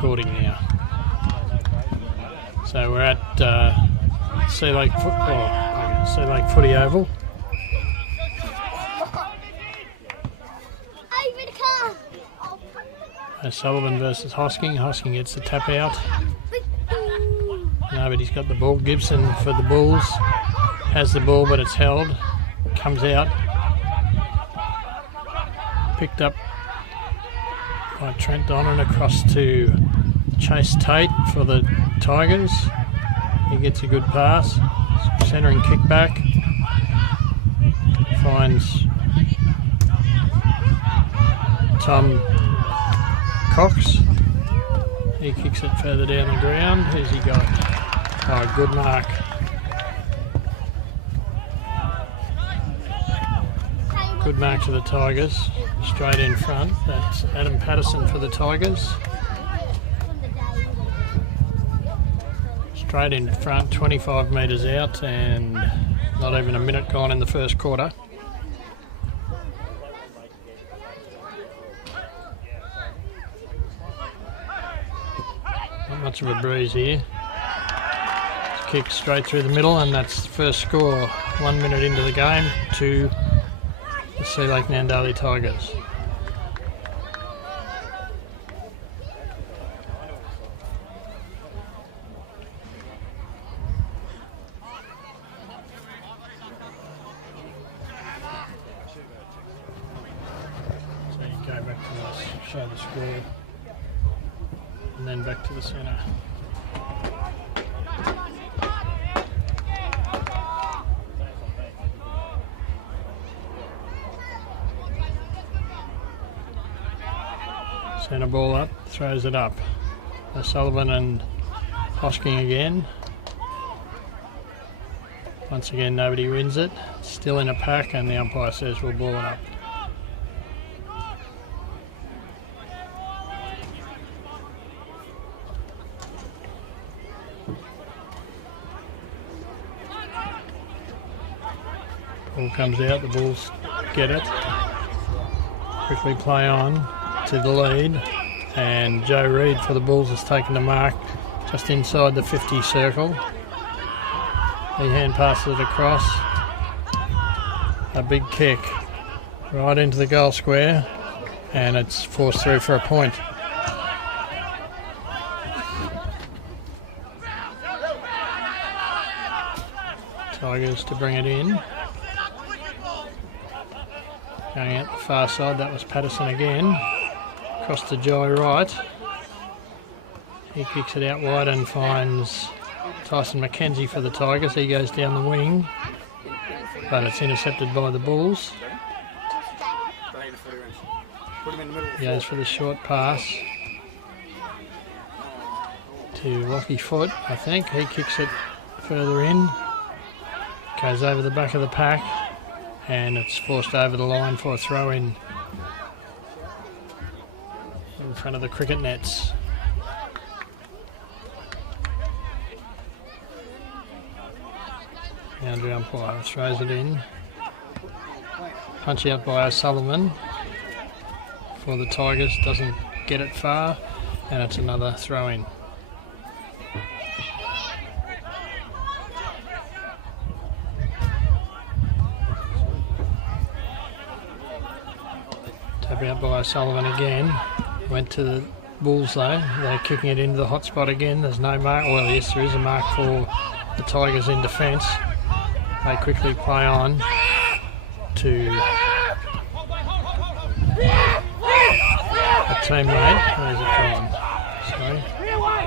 recording now. So we're at Sea Lake Footy Oval. Sullivan versus Hosking. Hosking gets the tap out. No, but he's got the ball. Gibson for the Bulls. Has the ball, but it's held. Comes out. Picked up by Trent Donnan across to Chase Tate for the Tigers. He gets a good pass. Centering kick back. Finds Tom Cox. He kicks it further down the ground. Who's he got? Oh, good mark. Good mark to the Tigers. Straight in front. That's Adam Patterson for the Tigers. Straight in front, 25 metres out, and not even a minute gone in the first quarter. Not much of a breeze here. It's kicked straight through the middle, and that's the first score. 1 minute into the game to the SealakeNandaly Tigers. So you go back to this, show the score, and then back to the centre. Centre ball up, throws it up. Sullivan and Hosking again. Once again, nobody wins it. Still in a pack, and the umpire says we'll ball it up. Ball comes out, the Bulls get it. Quickly play on to the lead, and Joe Reid for the Bulls has taken the mark just inside the 50 circle. He hand passes it across. A big kick right into the goal square, and it's forced through for a point. Tigers to bring it in. Going out the far side, that was Patterson again. Across to Jai Wright. He kicks it out wide and finds Tyson McKenzie for the Tigers. He goes down the wing, but it's intercepted by the Bulls. He goes for the short pass to Lockie Foot, I think. He kicks it further in. Goes over the back of the pack, and it's forced over the line for a throw-in in front of the cricket nets. Boundary umpire throws it in. Punch out by O'Sullivan for the Tigers, doesn't get it far, and it's another throw-in. Tap out by O'Sullivan again. Went to the Bulls though. They're kicking it into the hot spot again. There's no mark. Well, yes, there is a mark for the Tigers in defence. They quickly play on to a teammate. Where's it gone? Sorry.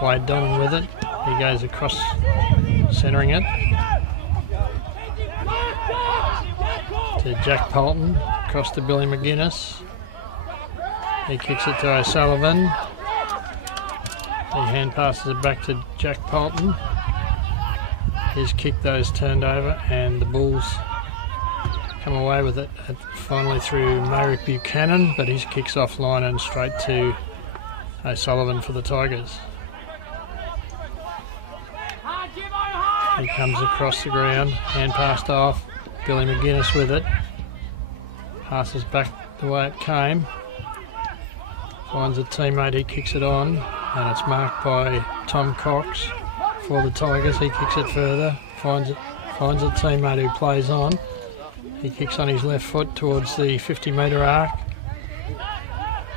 Wade Donnan with it. He goes across, centering it to Jack Polton. Across to Billy McGuinness. He kicks it to O'Sullivan. He hand passes it back to Jack Polton. His kick though is turned over, and the Bulls come away with it finally through Merrick Buchanan, but his kick's offline and straight to O'Sullivan for the Tigers. He comes across the ground, hand passed off. Billy McGuinness with it. Passes back the way it came. Finds a teammate, he kicks it on. and it's marked by Tom Cox for the Tigers. He kicks it further, finds a teammate who plays on. He kicks on his left foot towards the 50-metre arc.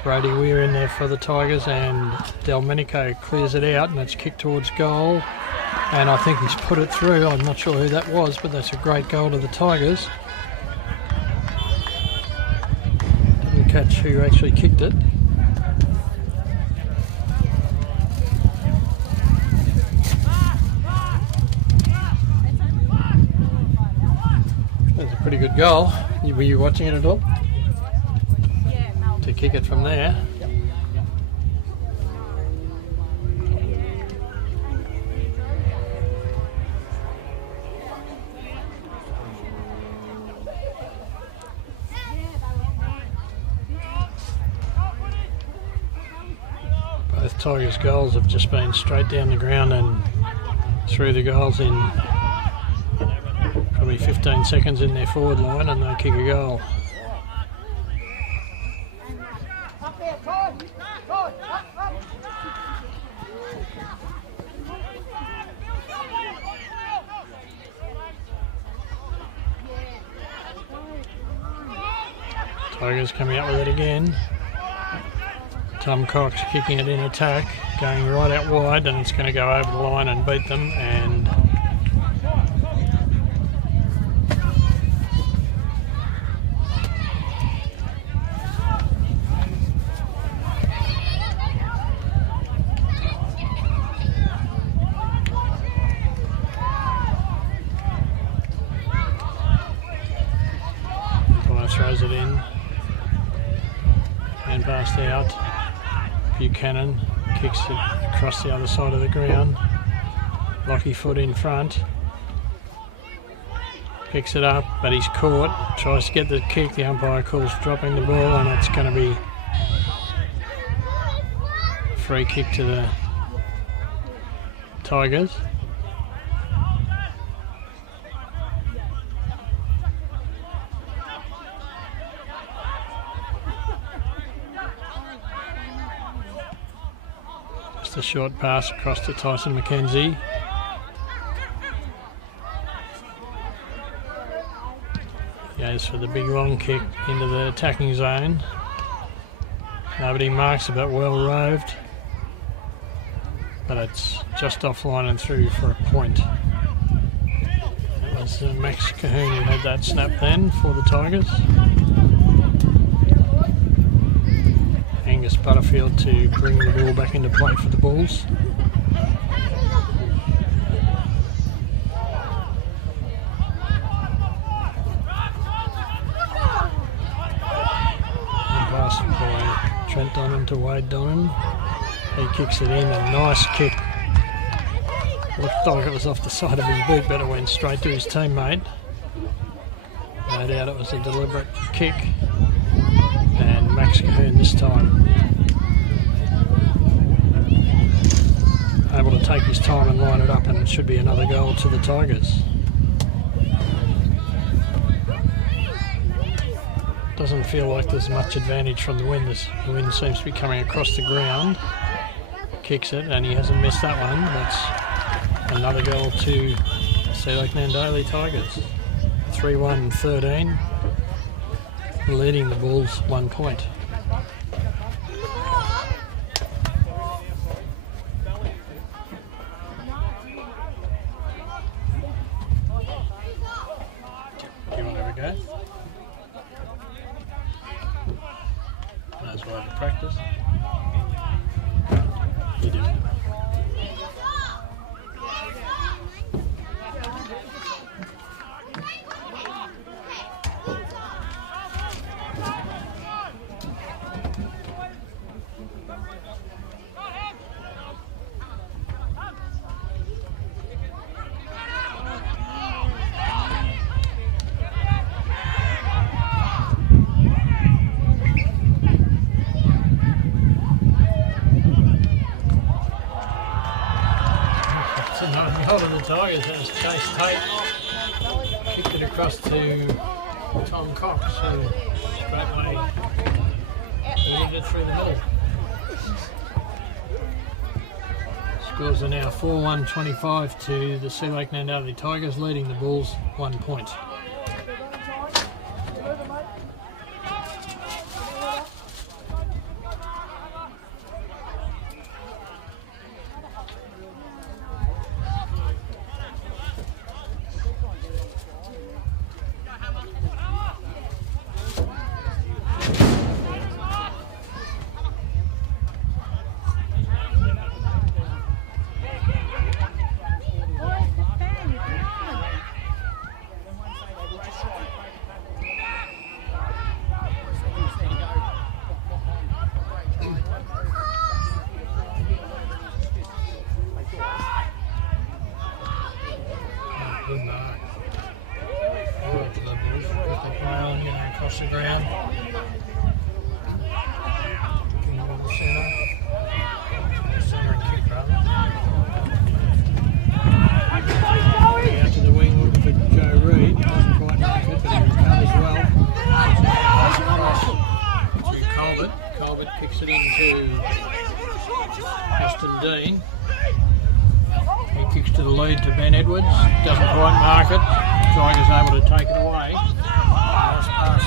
Brody Weir in there for the Tigers, and Delmenico clears it out, and it's kicked towards goal. And I think he's put it through. I'm not sure who that was, but that's a great goal to the Tigers. Didn't catch who actually kicked it. That's a pretty good goal. Were you watching it at all? To kick it from there. Both Tigers goals have just been straight down the ground and through the goals in probably 15 seconds in their forward line, and they kick a goal. Tigers coming up with it again. Tom Cox kicking it in attack, going right out wide, and it's going to go over the line and beat them. And throws it in. Hand passed out. Buchanan kicks it across the other side of the ground. Lockie foot in front. Picks it up, but he's caught. Tries to get the kick. The umpire calls dropping the ball, and it's going to be a free kick to the Tigers. A short pass across to Tyson McKenzie. Goes for the big long kick into the attacking zone. Nobody marks it, but well roved. But it's just offline and through for a point. It was Max Cahoon who had that snap then for the Tigers. Angus Butterfield to bring the ball back into play for the Bulls. And pass by Trent Donnan to Wade Donnan. He kicks it in, a nice kick. Looked like it was off the side of his boot, but it went straight to his teammate. No doubt it was a deliberate kick. And Max Cahoon this time able to take his time and line it up, and it should be another goal to the Tigers. Doesn't feel like there's much advantage from the wind. The wind seems to be coming across the ground. Kicks it, and he hasn't missed that one. That's another goal to SealakeNandaly Tigers. 3-1-13. Leading the Bulls 1 point. Do you want to have a go? Might as well have a practice. You do. Hold of the Tigers, that was Chase Tate. Kicked it across to Tom Cox, who straightaway delivered it through the middle. Scores are now 4-1-25 to the SealakeNandaly Tigers, leading the Bulls 1 point. Good mark. Right to the Bulls. Across the ground. Kicking over the centre. Centre and kick rather. Out to the wing looking for Joe Reed. Doesn't quite make it, but he recovers well. Across to Colbert. Colbert kicks it into Austin Dean. He kicks to the lead to Ben Edwards, doesn't quite mark it. Tigers able to take it away. Nice pass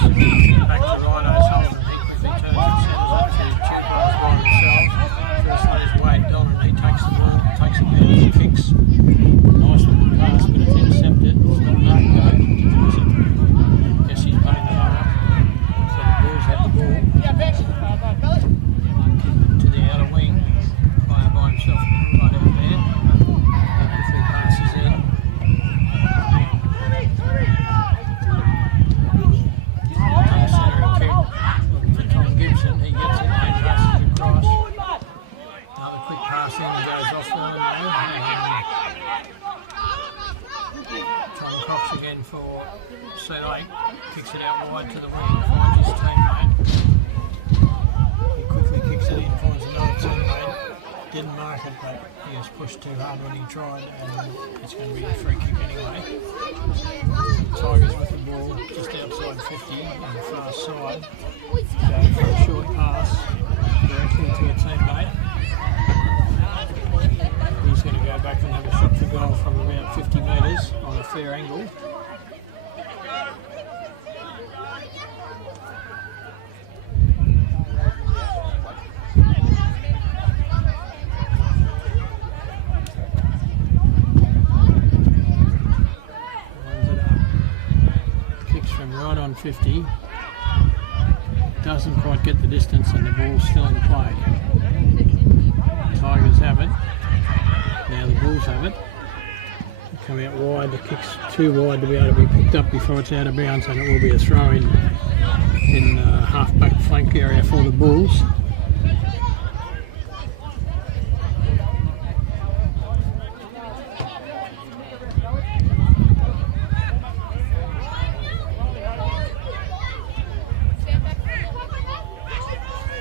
back to Rhino Sullivan. He quickly turns and sends up to Chadwell's by himself. First let his weight on and he takes the ball, takes it down, he kicks. Nice little pass, but it's intercepted. It's not marked though. Guess he's paying the mark. So the Bulls have the ball. To the outer wing. Player by himself right out there. Passes in. Centre and kick. Looking for Tom Gibson. He gets it and passes across. Another quick pass in and goes offline there. Tom Cox again for Sealake. Kicks it out wide to the wing. Finds his teammate. He quickly kicks it in. Finds another teammate. Didn't mark it, but he was pushed too hard when he tried, and it's going to be a free kick anyway. Tigers with the ball just outside 50 on the far side. Going for a short pass directly to a teammate. He's going to go back and have a shot for goal from about 50 metres on a fair angle. Right on 50, doesn't quite get the distance and the ball's still in play. Tigers have it, now the Bulls have it. They come out wide, the kick's too wide to be able to be picked up before it's out of bounds, and it will be a throw in half-back flank area for the Bulls.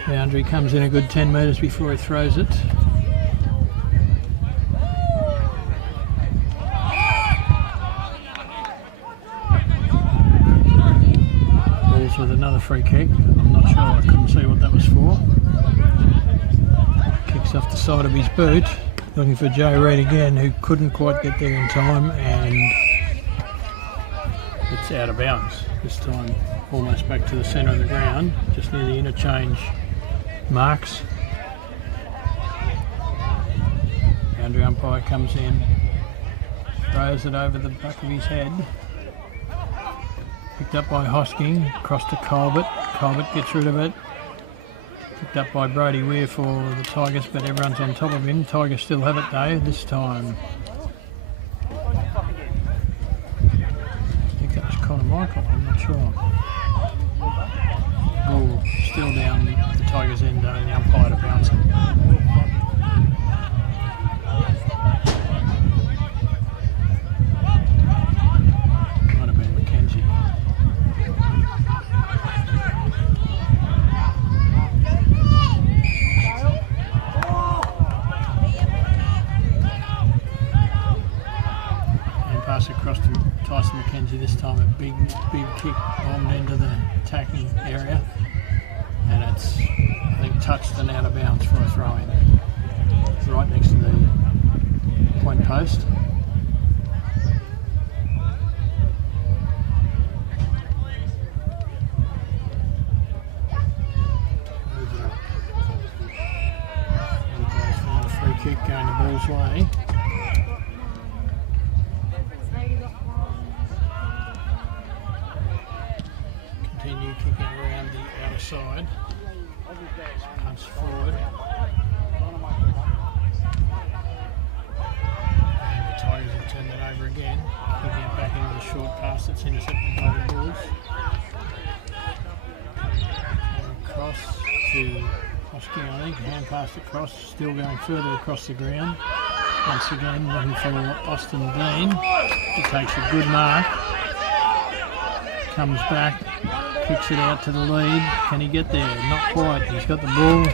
Boundary comes in a good 10 metres before he throws it. Bulls with another free kick. I'm not sure, I couldn't see what that was for. Kicks off the side of his boot. Looking for Joe Reed again, who couldn't quite get there in time, and it's out of bounds. This time almost back to the centre of the ground, just near the interchange marks. Boundary umpire comes in, throws it over the back of his head. Picked up by Hosking, across to Colbert. Colbert gets rid of it. Picked up by Brody Weir for the Tigers, but everyone's on top of him. Tigers still have it though, this time. I think that was Connor Michael, I'm not sure. Ball still down the Tigers' end though, and the umpire to bounce it. Might have been McKenzie. And pass across to Tyson McKenzie, this time a big kick bombed into the attacking area. And it's, I think, touched and out of bounds for a throw-in. It's right next to the post. Free kick going the ball's way. Continue kicking around the outer side. Punch forward. And the Tigers have turned that over again. Kicking it back into the short pass that's intercepted by the Bulls. Across to Oskiani, hand pass across, still going further across the ground. Once again looking for Austin Dean. He takes a good mark. Comes back, kicks it out to the lead. Can he get there? Not quite. He's got the ball.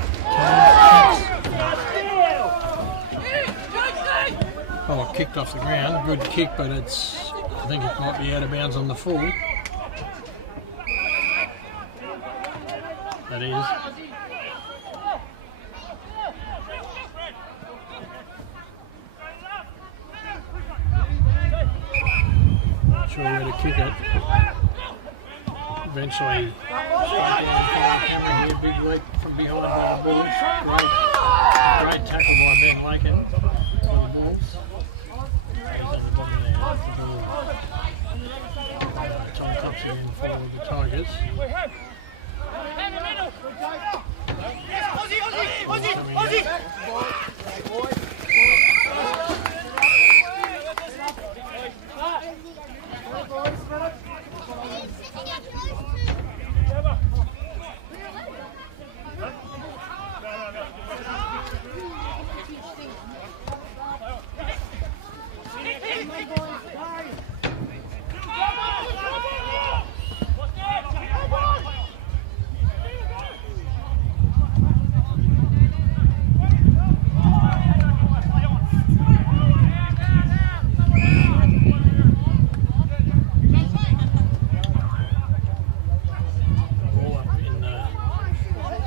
Oh, kicked off the ground. Good kick, but it's, I think it might be out of bounds on the full. That is. Not sure where to kick it. Eventually, big leap from behind by the Bulls. Great tackle by Ben Lakin for the Bulls. He's on the bottom there. Tom Tups again for the Tigers.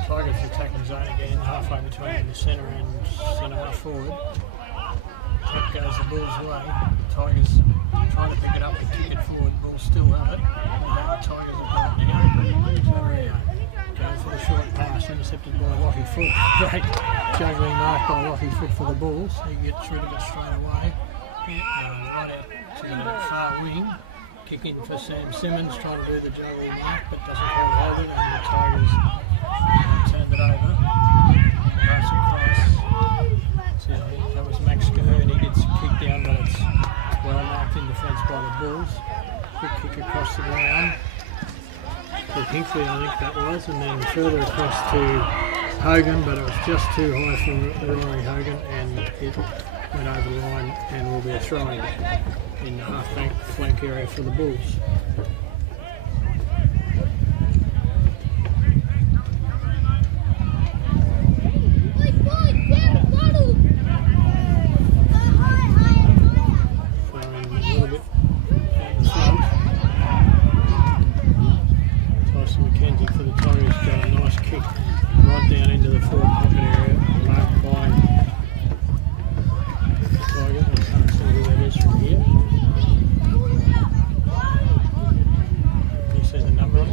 Tigers attacking zone again, halfway between the centre and centre half forward. Tip goes the Bulls' way. Tigers trying to pick it up and kick it forward. Bulls still have it. The Tigers have got it now. Going for the short pass, intercepted by Lockie Foot. Great juggling mark by Lockie Foot for the Bulls. He gets rid of it straight away. Right out to the far wing. Kick in for Sam Simmons, trying to do the juggling mark, but doesn't quite hold it, and the Tigers turned it over. Pass across. So I think that was Max Cahoon. He gets kicked down, but it's well marked in defence by the Bulls. Quick kick across the ground to Hinkley, I think that was, and then further across to Hogan, but it was just too high for Rory Hogan, and it went over the line and will be a throw-in in the half-bank flank area for the Bulls. Throwing a little bit out the front. Tyson McKenzie for the Tigers got a nice kick right down into the forward pocket area, marked by the Tigers. I can't see who that is from here. Can you see the number on it?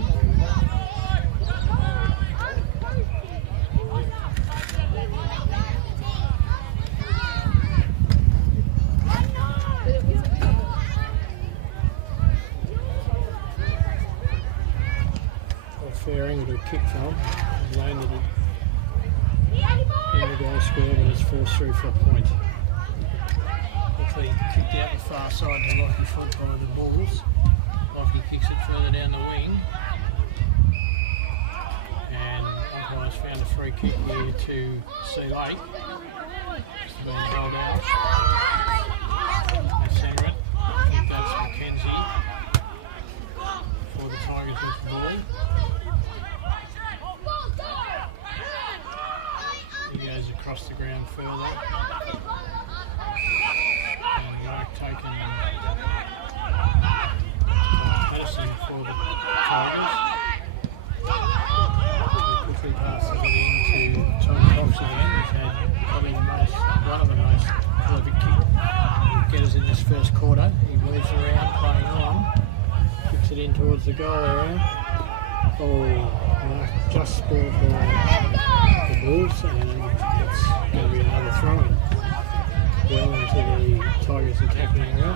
Fair angle to kick from. He's landed it in the goal square, but it's forced through for a point. Quickly kicked out the far side to Lockie Foot by the Bulls. Lockie kicks it further down the wing. And umpires found a free kick here to Sealake. It's been held out. They centre it. I think that's McKenzie for the Tigers with the ball. He goes across the ground further. And mark taken by Patterson for the Tigers. He quickly passes it into Tom Cox again, who's had probably one of the most prolific first quarter. He moves around, playing on, kicks it in towards the goal area. Oh, Mark just scored by the Bulls, and it's going to be another throw-in. Well into the Tigers attacking area.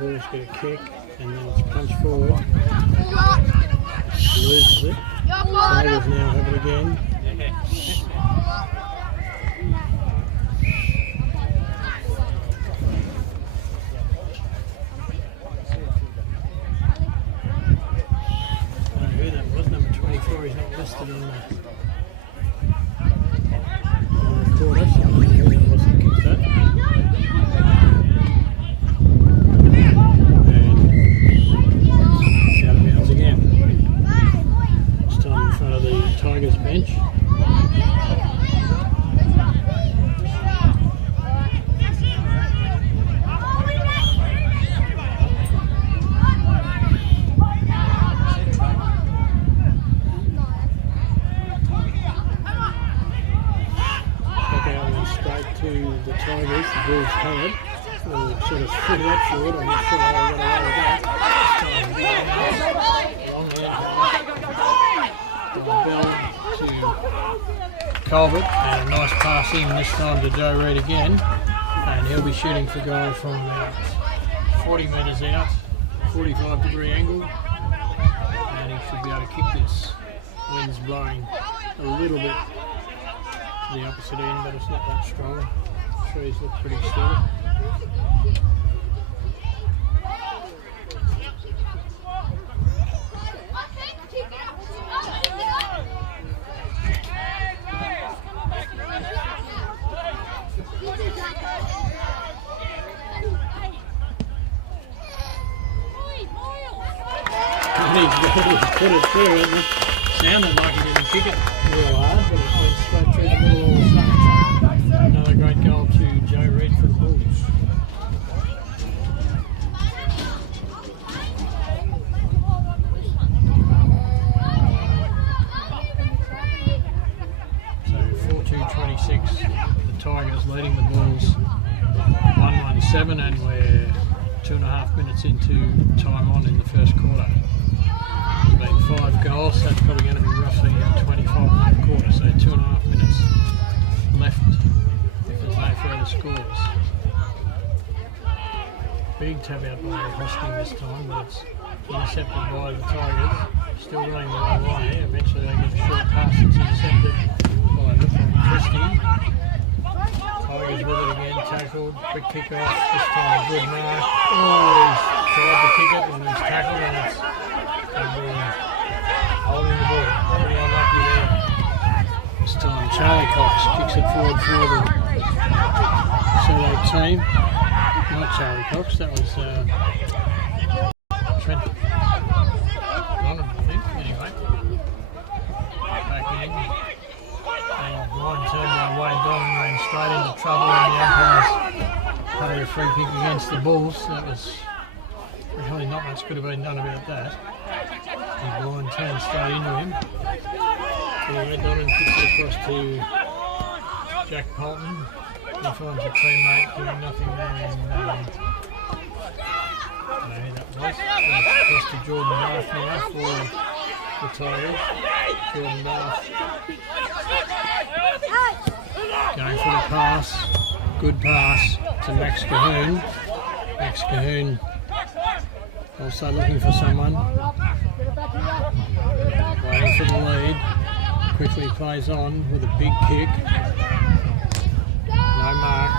Bulls get a kick, and then it's punched forward. Loses it. Tigers now have it again. I heard that was number 24. He's not listed on the recorder, so I heard it wasn't kicked that. Tigers bench. Back out and straight to the Tigers. The Bulls have it. We'll sort of fit it up forward. I'm not sure how I got away with that. Bell to Colbert, and a nice pass in this time to Joe Reed again, and he'll be shooting for goal from about 40 metres out, 45-degree angle, and he should be able to kick this. Wind's blowing a little bit to the opposite end, but it's not that strong. Trees look pretty still. He's put it through. It sounded like he didn't kick it real hard, but it went straight through the middle all the same. Another great goal to Joe Reed for the Bulls. So 4-2-26, the Tigers leading the Bulls 1-1-7, and we're 2.5 minutes into time on in the first quarter. There's been 5 goals, so that's probably going to be roughly 25 minute quarter, so 2.5 minutes left if there's no further scores. Big tab out by Hosking this time, but it's intercepted by the Tigers. Still running the wrong way. Eventually they get a short pass that's intercepted by the Christie. Tigers with it again, tackled, quick kick off, this time a good mark. Oh, he's tried to kick it and he's tackled, and it's holding the ball. Pretty unlucky there. This time Charlie Cox kicks it forward for the Sealake team. Not Charlie Cox, that was Trent Donovan, I think. Anyway, back in. Line turned by Wayne Donovan, ran straight into trouble, and the umpires had a free kick against the Bulls. That was really not much could have been done about that. The line turned straight into him. Anyway, Donovan kicks it across to Jack Polton. He finds a teammate doing nothing there, and I don't know who that was. Across to Jordan Darth now for the Tigers. Jordan Darth going for the pass. Good pass to Max Cahoon. Max Cahoon also looking for someone. Waiting for the lead. Quickly plays on with a big kick. No mark.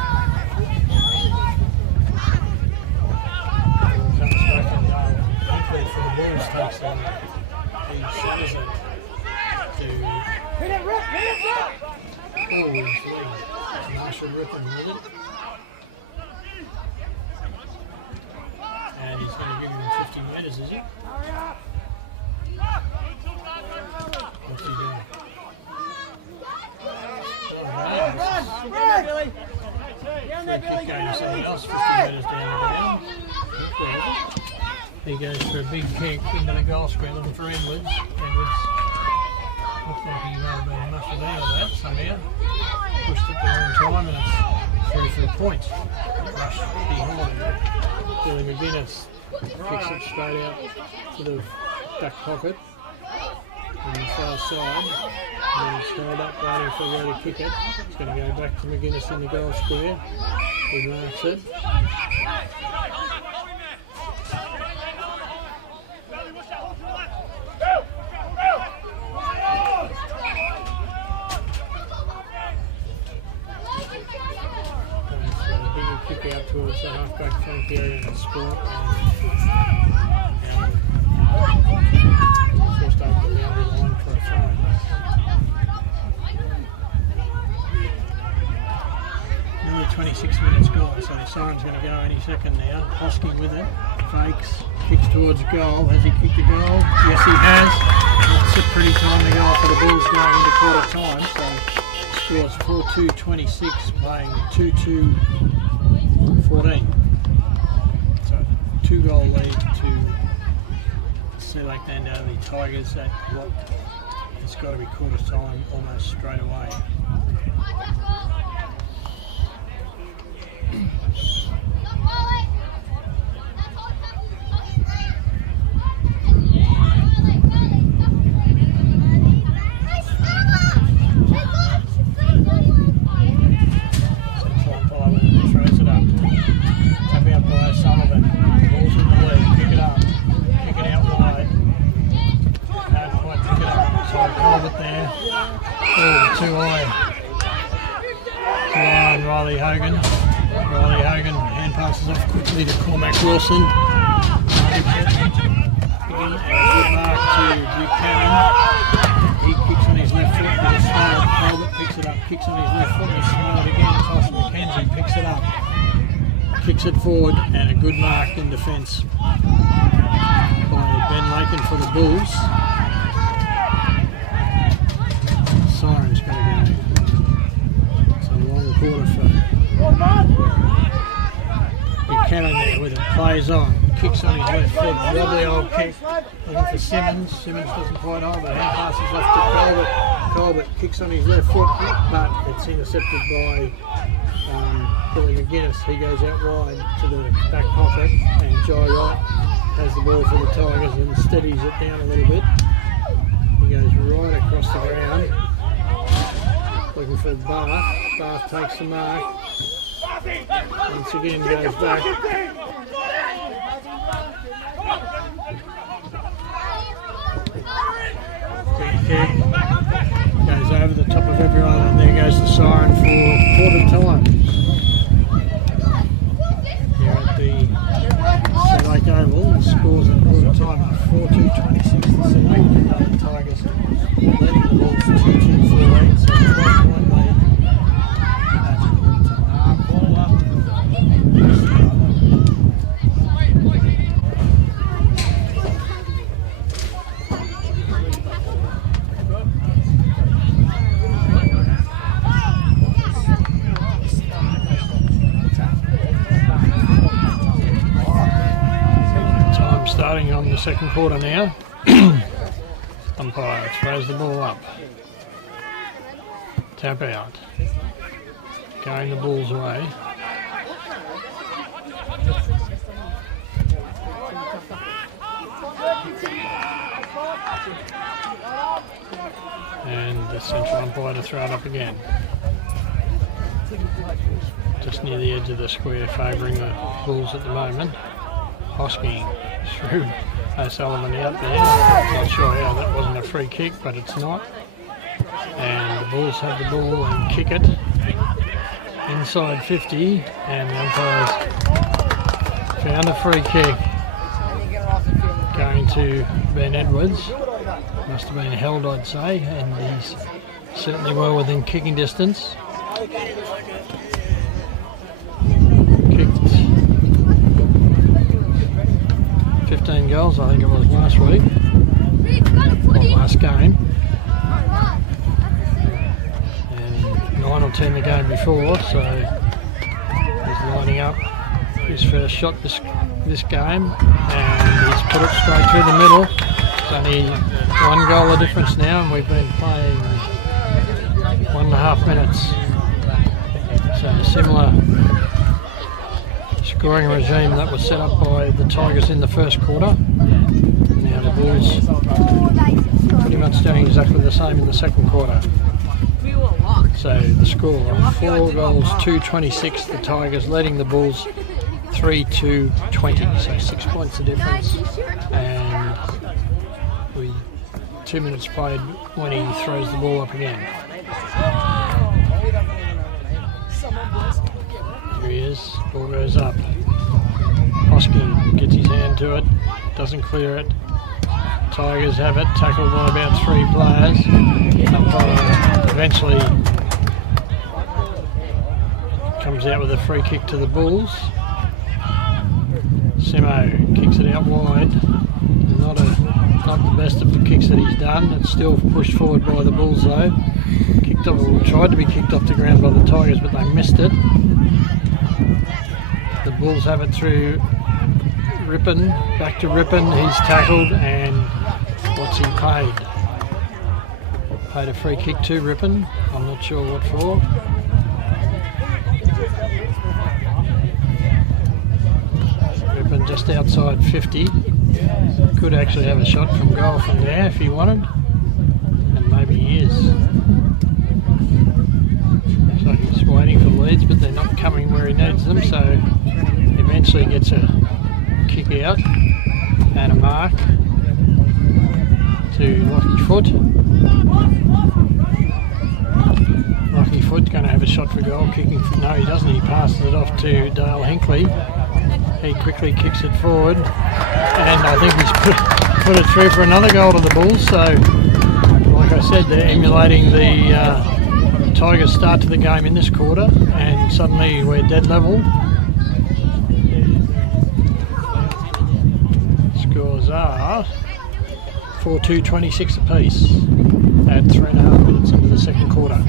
Comes back and quickly for the Bulls, takes on. He shatters it to... Oh, Marshall Rippon with it. And he's going to give him 50 metres, is he? What's he doing? Oh, man. free kick going to someone else, 50 metres down the ground. He goes for a big kick into the goal square looking for Edwards. Edwards looks like he might have been muscled out of that somehow. Pushed it the wrong time and it's 3 points. Rush behind. Billy McGuinness kicks it straight out to the back pocket on the far side. And he's held up waiting for where to kick it. It's going to go back to McGuinness in the goal square. He marks it. Kick out towards the halfback flank area in the sport and forced over the boundary line for a throw. Nearly 26 minutes gone, so the siren's going to go any second now. Hosking with it, fakes, kicks towards goal. Has he kicked the goal? Yes, he has. It's a pretty timely goal for the Bulls going into quarter time, so scores 4-2-26, playing 2-2-14. So 2-goal lead to SealakeNandaly Tigers at what has got to be quarter time almost straight away. Riley Hogan hand passes off quickly to Cormac Wilson. And a good mark to Buchanan. He kicks on his left foot with a smile. Colbert picks it up, kicks on his left foot with a smile again. Tyson McKenzie picks it up, kicks it forward, and a good mark in defence by Ben Lakin for the Bulls. Siren's got to go. It's a long quarter for Buchanan there with it, plays on, kicks on his left foot, wobbly old kick, looking for Simmons. Simmons doesn't quite hold it, hand passes off to Colbert. Colbert kicks on his left foot, but it's intercepted by Billy McGuinness. He goes out wide to the back pocket, and Jai Wright has the ball for the Tigers and steadies it down a little bit. He goes right across the ground, looking for Bath. Bath takes the mark. Once again goes back. Big kick. Goes over the top of everyone, and there goes the siren for quarter time. Here at the Sealake Oval, the scores at quarter time are 4-2-26. The SealakeNandaly Tigers leading the Bulls 2-2-4-8, so 12-point lead. Starting on the second quarter now. Umpire throws the ball up. Tap out. Going the Bulls' way. And the central umpire to throw it up again. Just near the edge of the square, favouring the Bulls at the moment. Hosking through O'Sullivan out there. Not sure how that wasn't a free kick, but it's not. And the Bulls have the ball and kick it inside 50, and the umpires found a free kick going to Ben Edwards. Must have been held, I'd say, and he's certainly well within kicking distance. Kicked 15 goals, I think it was last week, or last game, and 9 or 10 the game before, so He's lining up his first shot this game, and he's put it straight through the middle. It's only 1 goal of difference now, and we've been playing 1.5 minutes. So a similar scoring regime that was set up by the Tigers in the first quarter. Now the Bulls pretty much doing exactly the same in the second quarter. So the score, 4 goals, 2-26, the Tigers leading the Bulls 3-20, so 6 points of difference. And 2 minutes played when he throws the ball up again. Here he is, ball goes up. Hoskin gets his hand to it, doesn't clear it. Tigers have it, tackled by about 3 players. Eventually comes out with a free kick to the Bulls. Simo kicks it out wide. Not the best of the kicks that he's done. It's still pushed forward by the Bulls though. Kicked off, tried to be kicked off the ground by the Tigers, but they missed it. The Bulls have it through Rippon, back to Rippon. He's tackled, and what's he paid? Paid a free kick to Rippon. I'm not sure what for. Rippon just outside 50. Could actually have a shot from goal from there if he wanted, and maybe he is. So he's waiting for leads, but they're not coming where he needs them, so eventually gets a kick out and a mark to Lockie Foot. Lockie Foot's going to have a shot for goal, kicking for, no he doesn't, he passes it off to Dale Hinkley. He quickly kicks it forward, and I think he's put it through for another goal to the Bulls. So like I said, they're emulating the Tigers start to the game in this quarter, and suddenly we're dead level. Scores are 4-2, 26 apiece at 3.5 minutes into the second quarter.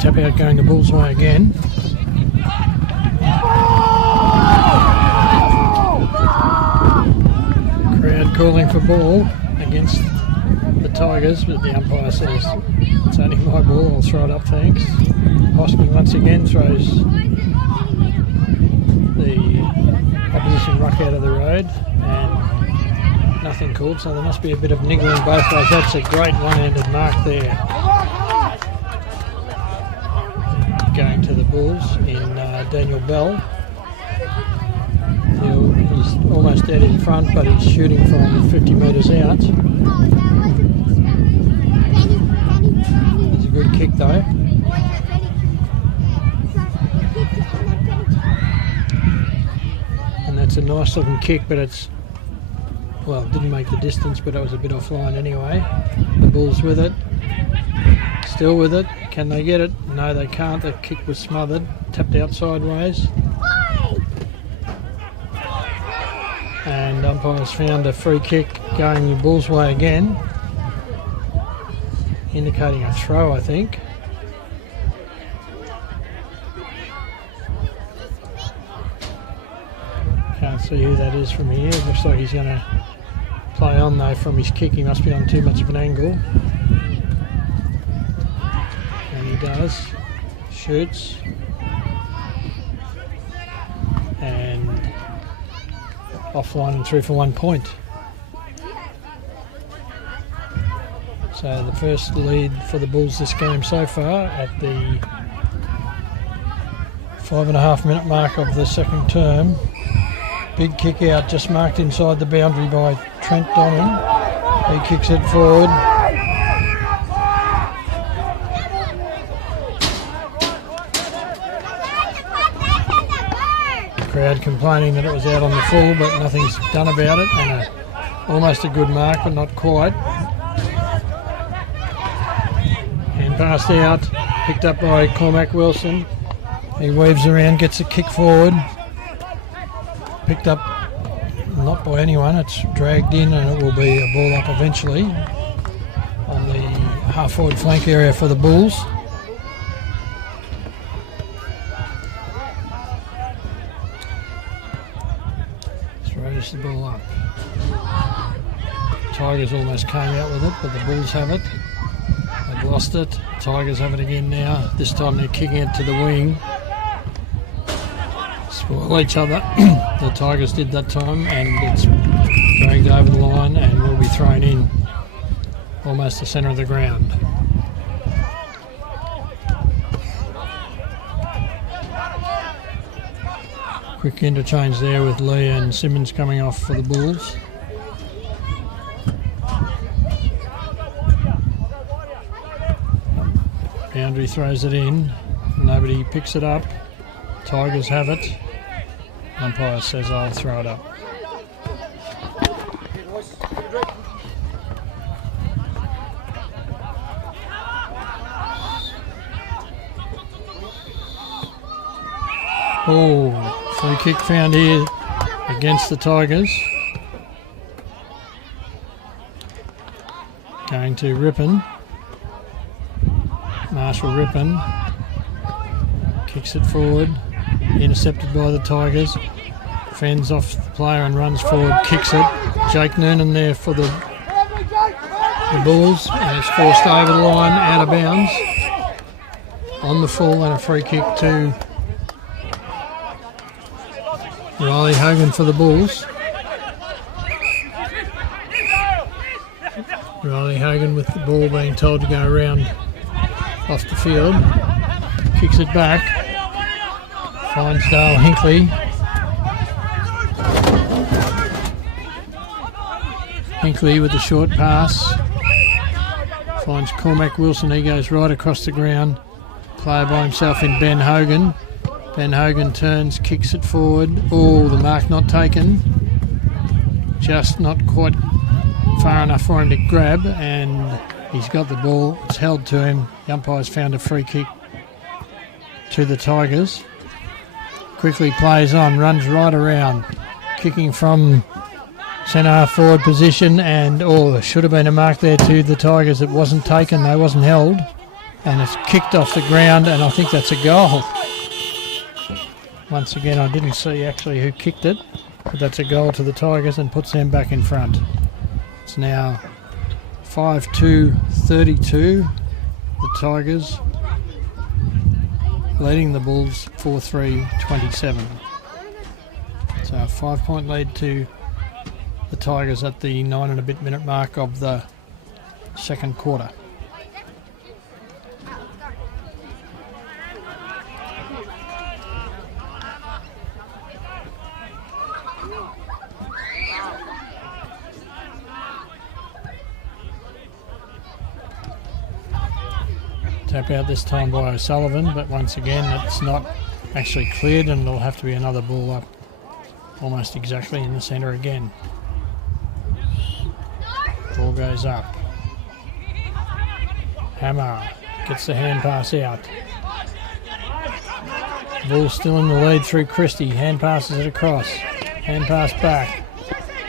Tap out going the Bulls' way again. Crowd calling for ball against the Tigers, but the umpire says it's only my ball, I'll throw it up, thanks. Hoskin once again throws the opposition ruck out of the road, and nothing called, so there must be a bit of niggling both ways. That's a great one-handed mark there. Going to the Bulls in Daniel Bell. He's almost dead in front, but he's shooting from 50 metres out. It's a good kick though. And that's a nice looking kick, but it's, well, it didn't make the distance, but it was a bit offline anyway. The Bulls with it. Still with it. Can they get it? No, they can't. The kick was smothered. Tapped out sideways. And umpires found a free kick going the Bulls' way again. Indicating a throw, I think. Can't see who that is from here. Looks like he's going to play on though from his kick. He must be on too much of an angle. Does, shoots, and offline and through for 1 point. So the first lead for the Bulls this game so far at the 5.5 minute mark of the second term. Big kick out just marked inside the boundary by Trent Donnan. He kicks it forward. Crowd complaining that it was out on the full, but nothing's done about it, and almost a good mark, but not quite. passed out, picked up by Cormac Wilson. He weaves around, gets a kick forward. Picked up not by anyone, it's dragged in and it will be a ball up eventually on the half-forward flank area for the Bulls. Throws the ball up. Tigers almost came out with it, but the Bulls have it. They've lost it. Tigers have it again now. This time they're kicking it to the wing. Spoil each other. The Tigers did that time, and it's dragged over the line and will be thrown in almost the centre of the ground. Quick interchange there with Lee and Simmons coming off for the Bulls. Boundary throws it in. Nobody picks it up. Tigers have it. Umpire says I'll throw it up. Oh, free kick found here against the Tigers. Going to Rippon. Marshall Rippon kicks it forward, intercepted by the Tigers, fends off the player and runs forward, kicks it. Jake Noonan there for the Bulls, and it's forced over the line, out of bounds, on the full, and a free kick to Riley Hogan for the Bulls. Riley Hogan with the ball being told to go around off the field, kicks it back, finds Dale Hinkley. Hinkley with the short pass, finds Cormac Wilson, he goes right across the ground, player by himself in Ben Hogan. Ben Hogan turns, kicks it forward, oh, the mark not taken, just not quite far enough for him to grab, and he's got the ball, it's held to him. The umpire's found a free kick to the Tigers. Quickly plays on, runs right around, kicking from centre half forward position, and there should have been a mark there to the Tigers. It wasn't taken, they wasn't held, and it's kicked off the ground, and I think that's a goal. Once again, I didn't see actually who kicked it, but that's a goal to the Tigers and puts them back in front. It's now 5-2-32, the Tigers leading the Bulls 4-3-27. So a 5-point lead to the Tigers at the 9 and a bit minute mark of the second quarter. Tap out this time by O'Sullivan, but once again it's not actually cleared, and it'll have to be another ball up almost exactly in the centre again. Ball goes up. Hammer gets the hand pass out. Ball still in the lead through Christie. Hand passes it across. Hand pass back.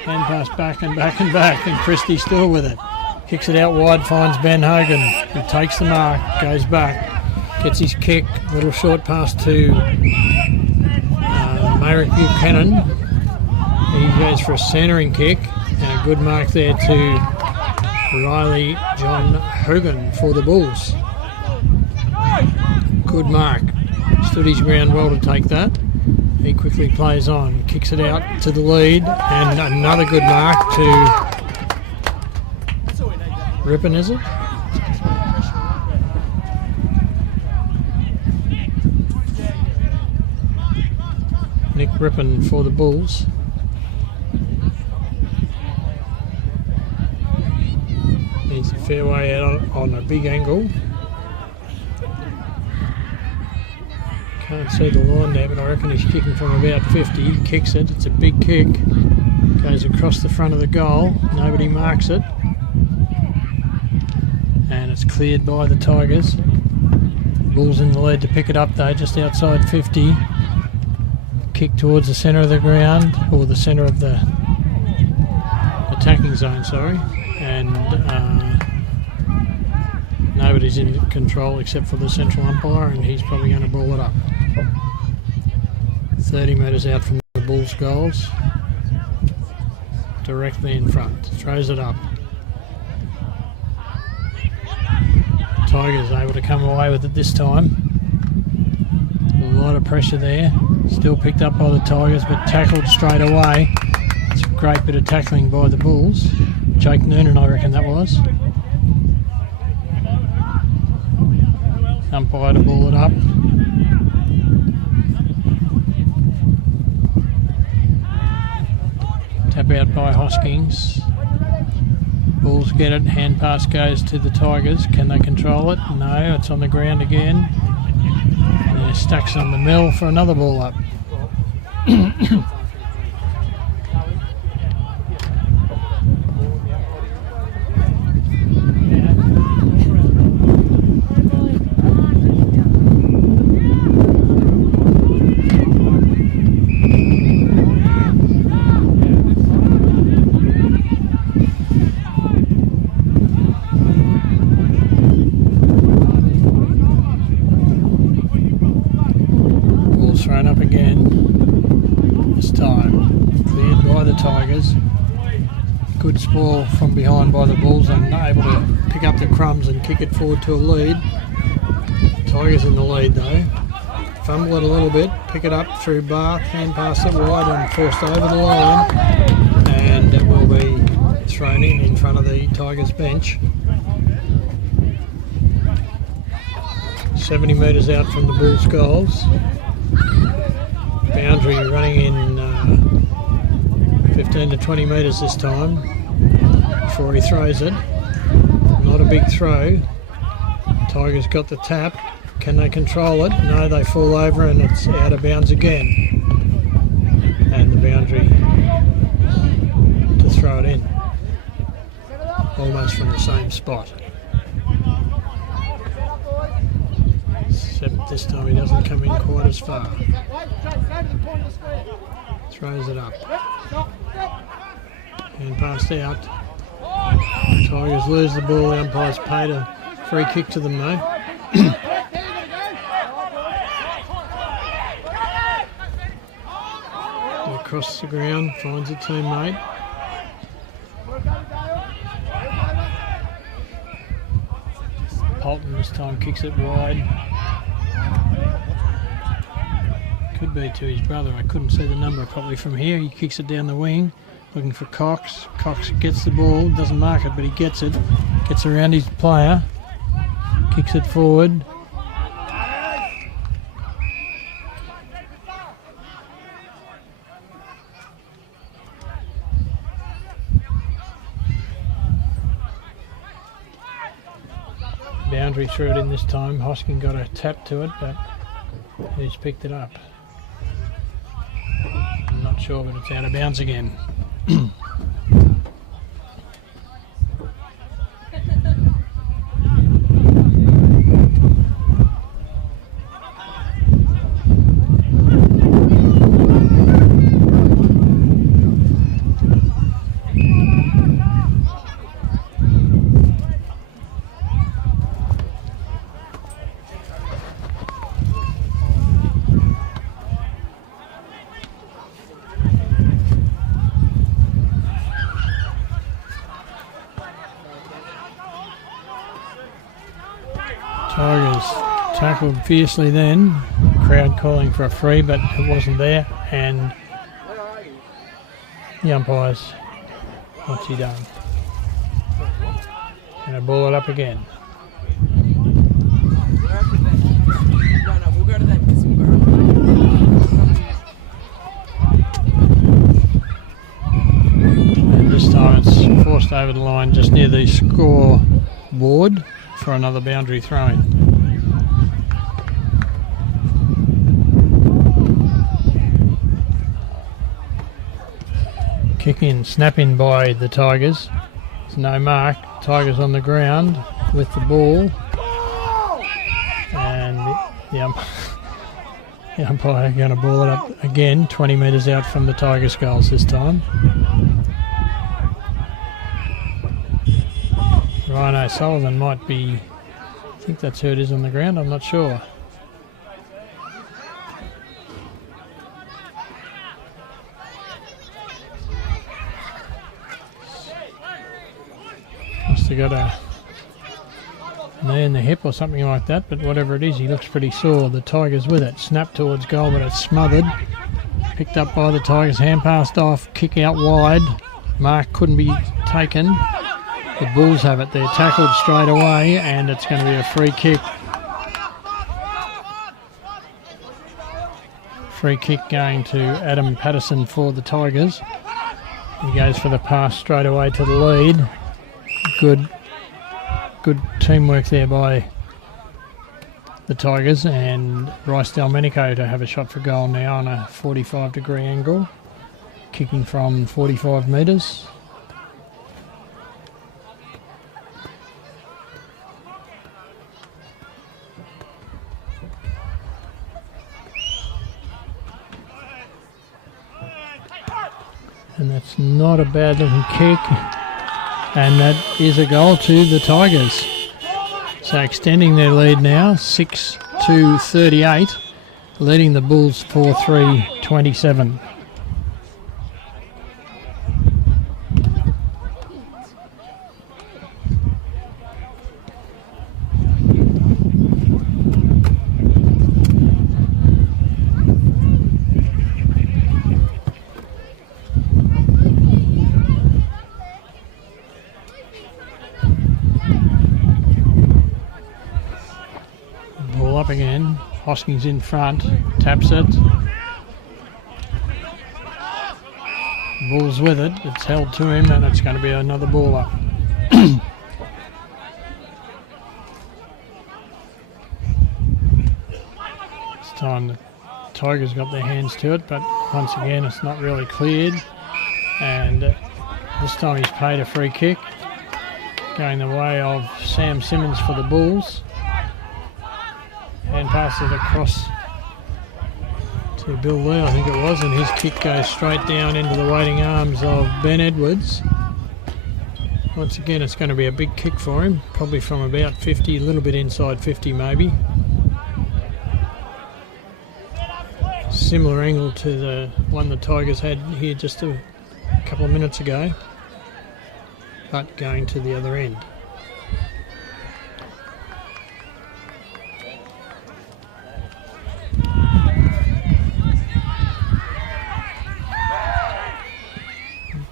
Hand pass back and back and back, and Christie still with it. Kicks it out wide, finds Ben Hogan, who takes the mark, goes back, gets his kick, little short pass to Merrick Buchanan. He goes for a centering kick, and a good mark there to Riley John Hogan for the Bulls. Good mark. Stood his ground well to take that. He quickly plays on, kicks it out to the lead, and another good mark to Rippon, is it? Nick Rippon for the Bulls. He's a fair way out on a big angle. Can't see the line there, but I reckon he's kicking from about 50. He kicks it, it's a big kick. Goes across the front of the goal, nobody marks it. and it's cleared by the Tigers. Bulls in the lead to pick it up though, just outside 50. Kick towards the centre of the ground, or the centre of the attacking zone, sorry, and nobody's in control except for the central umpire, and he's probably going to ball it up. 30 metres out from the Bulls' goals, directly in front, throws it up. Tigers able to come away with it this time. A lot of pressure there, still picked up by the Tigers but tackled straight away. It's a great bit of tackling by the Bulls. Jake Noonan, I reckon that was. Umpire to ball it up. Tap out by Hoskins. Bulls get it, hand pass goes to the Tigers. Can they control it? No, it's on the ground again. And then it stacks on the mill for another ball up. Thrown up again, this time cleared by the Tigers. Good spoil from behind by the Bulls, and able to pick up the crumbs and kick it forward to a lead. Tigers in the lead though. Fumble it a little bit, pick it up through Bath, hand pass it wide and forced over the line, and it will be thrown in front of the Tigers bench. 70 metres out from the Bulls' goals. Boundary running in 15 to 20 metres this time before he throws it. Not a big throw. Tigers got the tap. Can they control it? No, they fall over and it's out of bounds again. And the boundary to throw it in. Almost from the same spot. Except this time he doesn't come in quite as far. Throws it up. And passed out. Tigers lose the ball. The umpire's paid a free kick to them though. Across the ground, finds a teammate. Polton this time kicks it wide. Could be to his brother. I couldn't see the number properly from here. He kicks it down the wing, looking for Cox. Cox gets the ball, doesn't mark it, but he gets it. Gets around his player, kicks it forward. Boundary threw it in this time. Hoskin got a tap to it, but he's picked it up. I'm not sure, but it's out of bounds again. Tigers tackled fiercely then. Crowd calling for a free, but it wasn't there. And the umpires, what's he done? Going to ball it up again. And this time it's forced over the line just near the score board for another boundary throw-in. Kick in, snap in by the Tigers. There's no mark. Tigers on the ground. with the ball, and the umpire going to ball it up again, 20 metres out from the Tigers' goals this time. Ryan O'Sullivan might be, I think that's who it is on the ground, I'm not sure. Must have got a knee in the hip or something like that, but whatever it is, he looks pretty sore. The Tigers with it. Snap towards goal, but it's smothered. Picked up by the Tigers, hand passed off, kick out wide. Mark couldn't be taken. The Bulls have it. They're tackled straight away, and it's going to be a free kick. Free kick going to Adam Patterson for the Tigers. He goes for the pass straight away to the lead. Good teamwork there by the Tigers, and Bryce Delmenico to have a shot for goal now on a 45-degree angle, kicking from 45 metres. And that's not a bad looking kick. And that is a goal to the Tigers. So extending their lead now, 6-38, leading the Bulls 4-3-27. Up again, Hoskins in front, taps it. Bulls with it, it's held to him, and it's going to be another ball up. This time the Tigers got their hands to it, but once again it's not really cleared, and this time he's paid a free kick, going the way of Sam Simmons for the Bulls. And passes it across to Bill Lee, I think it was, and his kick goes straight down into the waiting arms of Ben Edwards. Once again, it's going to be a big kick for him, probably from about 50, a little bit inside 50 maybe. Similar angle to the one the Tigers had here just a couple of minutes ago, but going to the other end.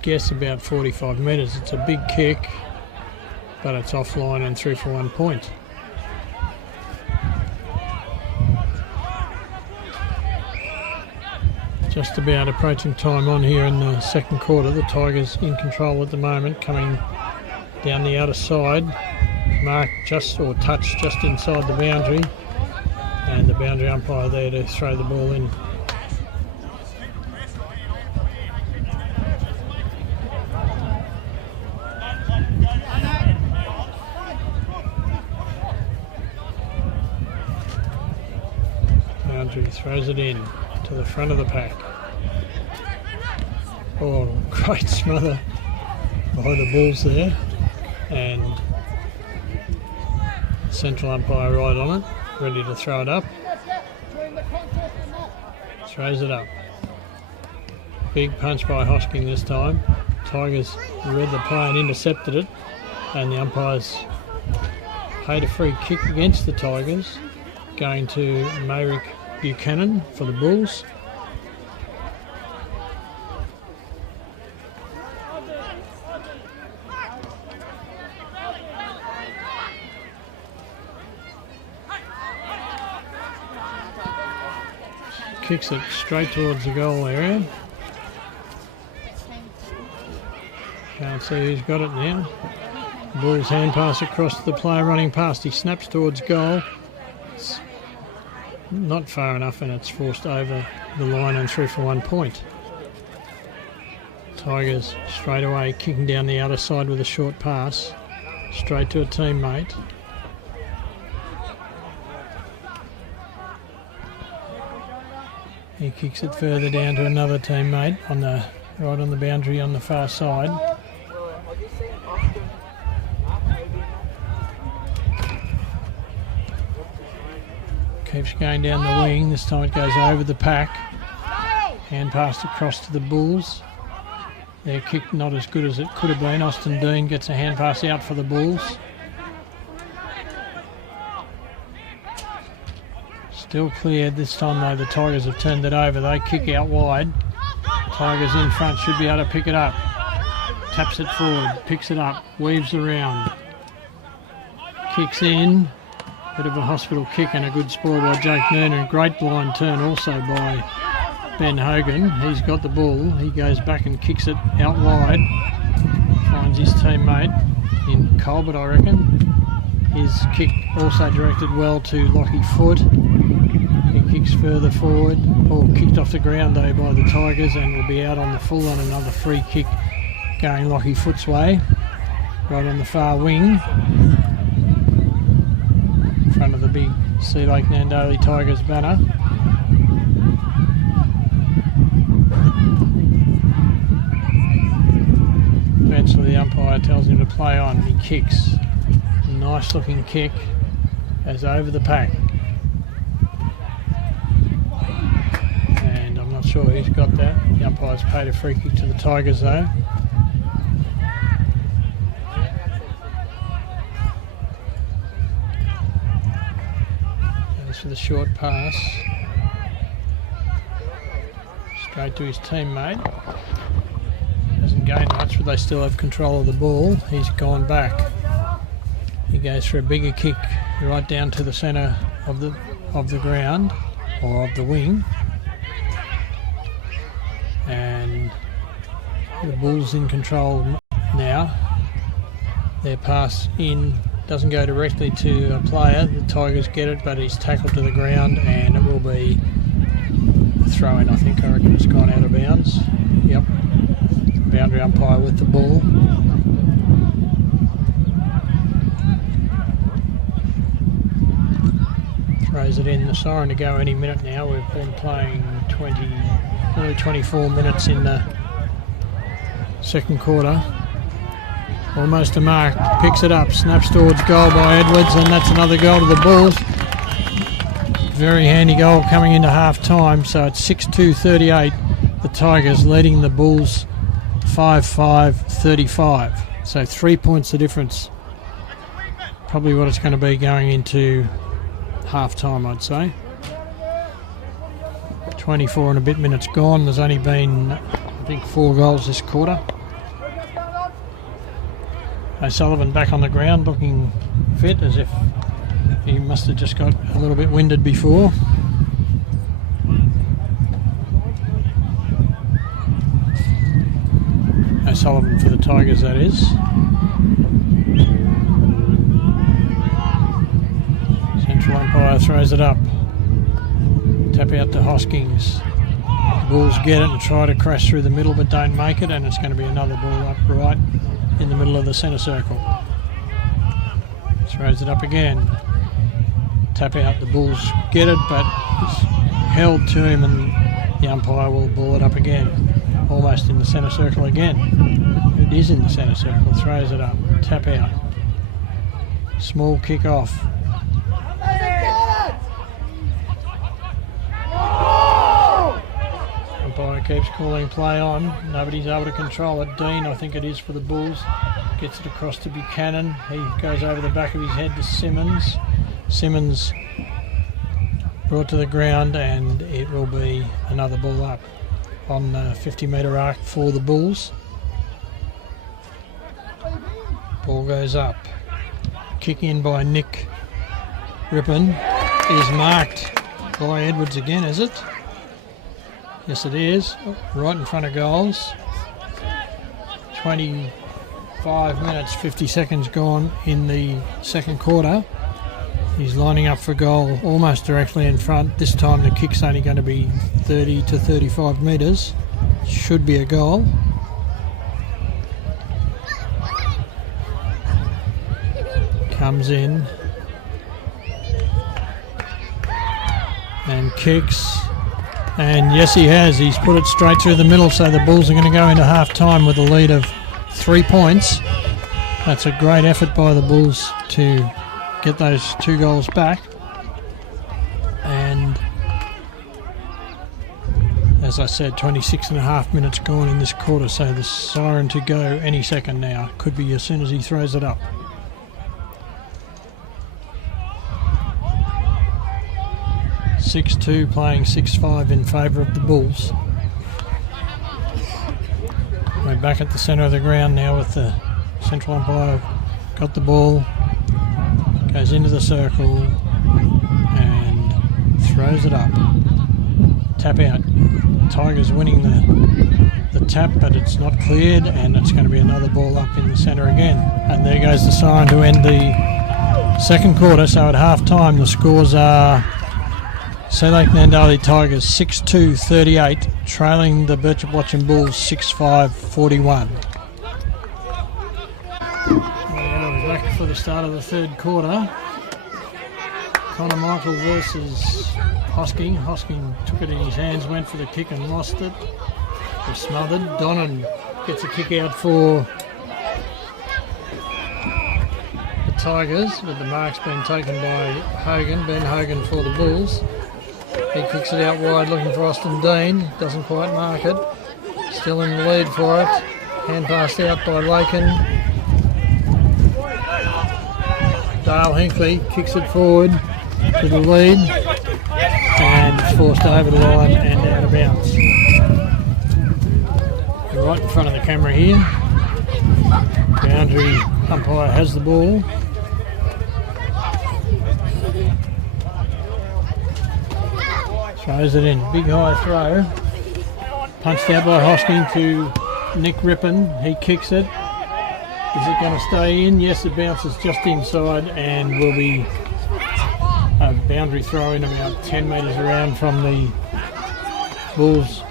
Guess about 45 metres. It's a big kick, but it's offline and through for 1 point. Just about approaching time on here in the second quarter. The Tigers in control at the moment, coming down the outer side. Mark just, or touch just inside the boundary, and the boundary umpire there to throw the ball in. Throws it in to the front of the pack. Oh, great smother by the Bulls there, and central umpire right on it, ready to throw it up. Throws it up. Big punch by Hosking this time. Tigers read the play and intercepted it, and the umpires paid a free kick against the Tigers, going to Mayrick Buchanan for the Bulls. Kicks it straight towards the goal area. Can't see who's got it now. Bulls hand pass across to the player running past. He snaps towards goal. It's not far enough, and it's forced over the line and through for 1 point. Tigers straight away kicking down the outer side with a short pass. Straight to a teammate. He kicks it further down to another teammate right on the boundary on the far side. Keeps going down the wing. This time it goes over the pack. Hand passed across to the Bulls. Their kick not as good as it could have been. Austin Dean gets a hand pass out for the Bulls. Still cleared. This time though the Tigers have turned it over. They kick out wide. Tigers in front should be able to pick it up. Taps it forward, picks it up, weaves around. Kicks in. Bit of a hospital kick and a good spoil by Jake Noonan. Great blind turn also by Ben Hogan. He's got the ball. He goes back and kicks it out wide. Finds his teammate in Colbert, I reckon. His kick also directed well to Lockie Foot. He kicks further forward. Ball kicked off the ground though by the Tigers and will be out on the full on another free kick going Lockie Foot's way. Right on the far wing. In front of the big SealakeNandaly Tigers banner. Eventually the umpire tells him to play on. He kicks. Nice looking kick. Goes over the pack. And I'm not sure who's got that. The umpire's paid a free kick to the Tigers though. Goes for the short pass. Straight to his teammate. Hasn't gained much, but they still have control of the ball. He's gone back. He goes for a bigger kick right down to the centre of the ground, or of the wing. And the Bulls in control now. Their pass in doesn't go directly to a player. The Tigers get it, but he's tackled to the ground, and it will be a throw-in, I think. I reckon it's gone out of bounds. Yep. Boundary umpire with the ball. Throws it in. The siren to go any minute now. We've been playing nearly 24 minutes in the second quarter. Almost a mark. Picks it up. Snaps towards goal by Edwards, and that's another goal to the Bulls. Very handy goal coming into half time. So it's 6-2-38. The Tigers leading the Bulls 5-5-35. So 3 points the difference. Probably what it's going to be going into half time, I'd say. 24 and a bit minutes gone. There's only been, I think, 4 goals this quarter. O'Sullivan back on the ground looking fit, as if he must have just got a little bit winded before. O'Sullivan for the Tigers, that is. Central umpire throws it up. Tap out to Hoskins. Bulls get it and try to crash through the middle, but don't make it, and it's going to be another ball up right in the middle of the centre circle. Throws it up again. Tap out. The Bulls get it, but it's held to him, and the umpire will ball it up again. Almost in the centre circle again. It is in the centre circle. Throws it up. Tap out. Small kick off. Umpire keeps calling play on. Nobody's able to control it. Dean, I think it is for the Bulls. Gets it across to Buchanan. He goes over the back of his head to Simmons. Simmons brought to the ground, and it will be another ball up on the 50-metre arc for the Bulls. Ball goes up. Kick in by Nick Rippon is marked by Edwards again, is it? Yes, it is. Right in front of goals. 25 minutes, 50 seconds gone in the second quarter. He's lining up for goal almost directly in front. This time the kick's only going to be 30 to 35 metres. Should be a goal. comes in and kicks, and yes he has, he's put it straight through the middle, so the Bulls are going to go into half time with a lead of 3 points. That's a great effort by the Bulls to get those 2 goals back, and as I said, 26.5 minutes gone in this quarter, so the siren to go any second now. Could be as soon as he throws it up. (6-2) playing 6-5 in favour of the Bulls. We're back at the centre of the ground now with the central umpire. Got the ball, goes into the circle and throws it up. Tap out. Tigers winning the tap, but it's not cleared, and it's going to be another ball up in the centre again. And there goes the siren to end the second quarter. So at half time the scores are SealakeNandaly Tigers 6-2-38, trailing the BirchipWatchem Bulls 6-5-41. We're back for the start of the third quarter. Connor Michael versus Hosking. Hosking took it in his hands, went for the kick and lost it. Was smothered. Donnan gets a kick out for the Tigers, but the mark's been taken by Hogan, Ben Hogan for the Bulls. He kicks it out wide looking for Austin Dean, doesn't quite mark it. Still in the lead for it. Hand passed out by Lakin. Dale Hinkley kicks it forward to the lead and forced over the line and out of bounds. Right in front of the camera here. Boundary umpire has the ball. Throws it in. Big high throw. Punched out by Hosking to Nick Rippon. He kicks it. Is it going to stay in? Yes, it bounces just inside and will be a boundary throw in about 10 metres around from the Bulls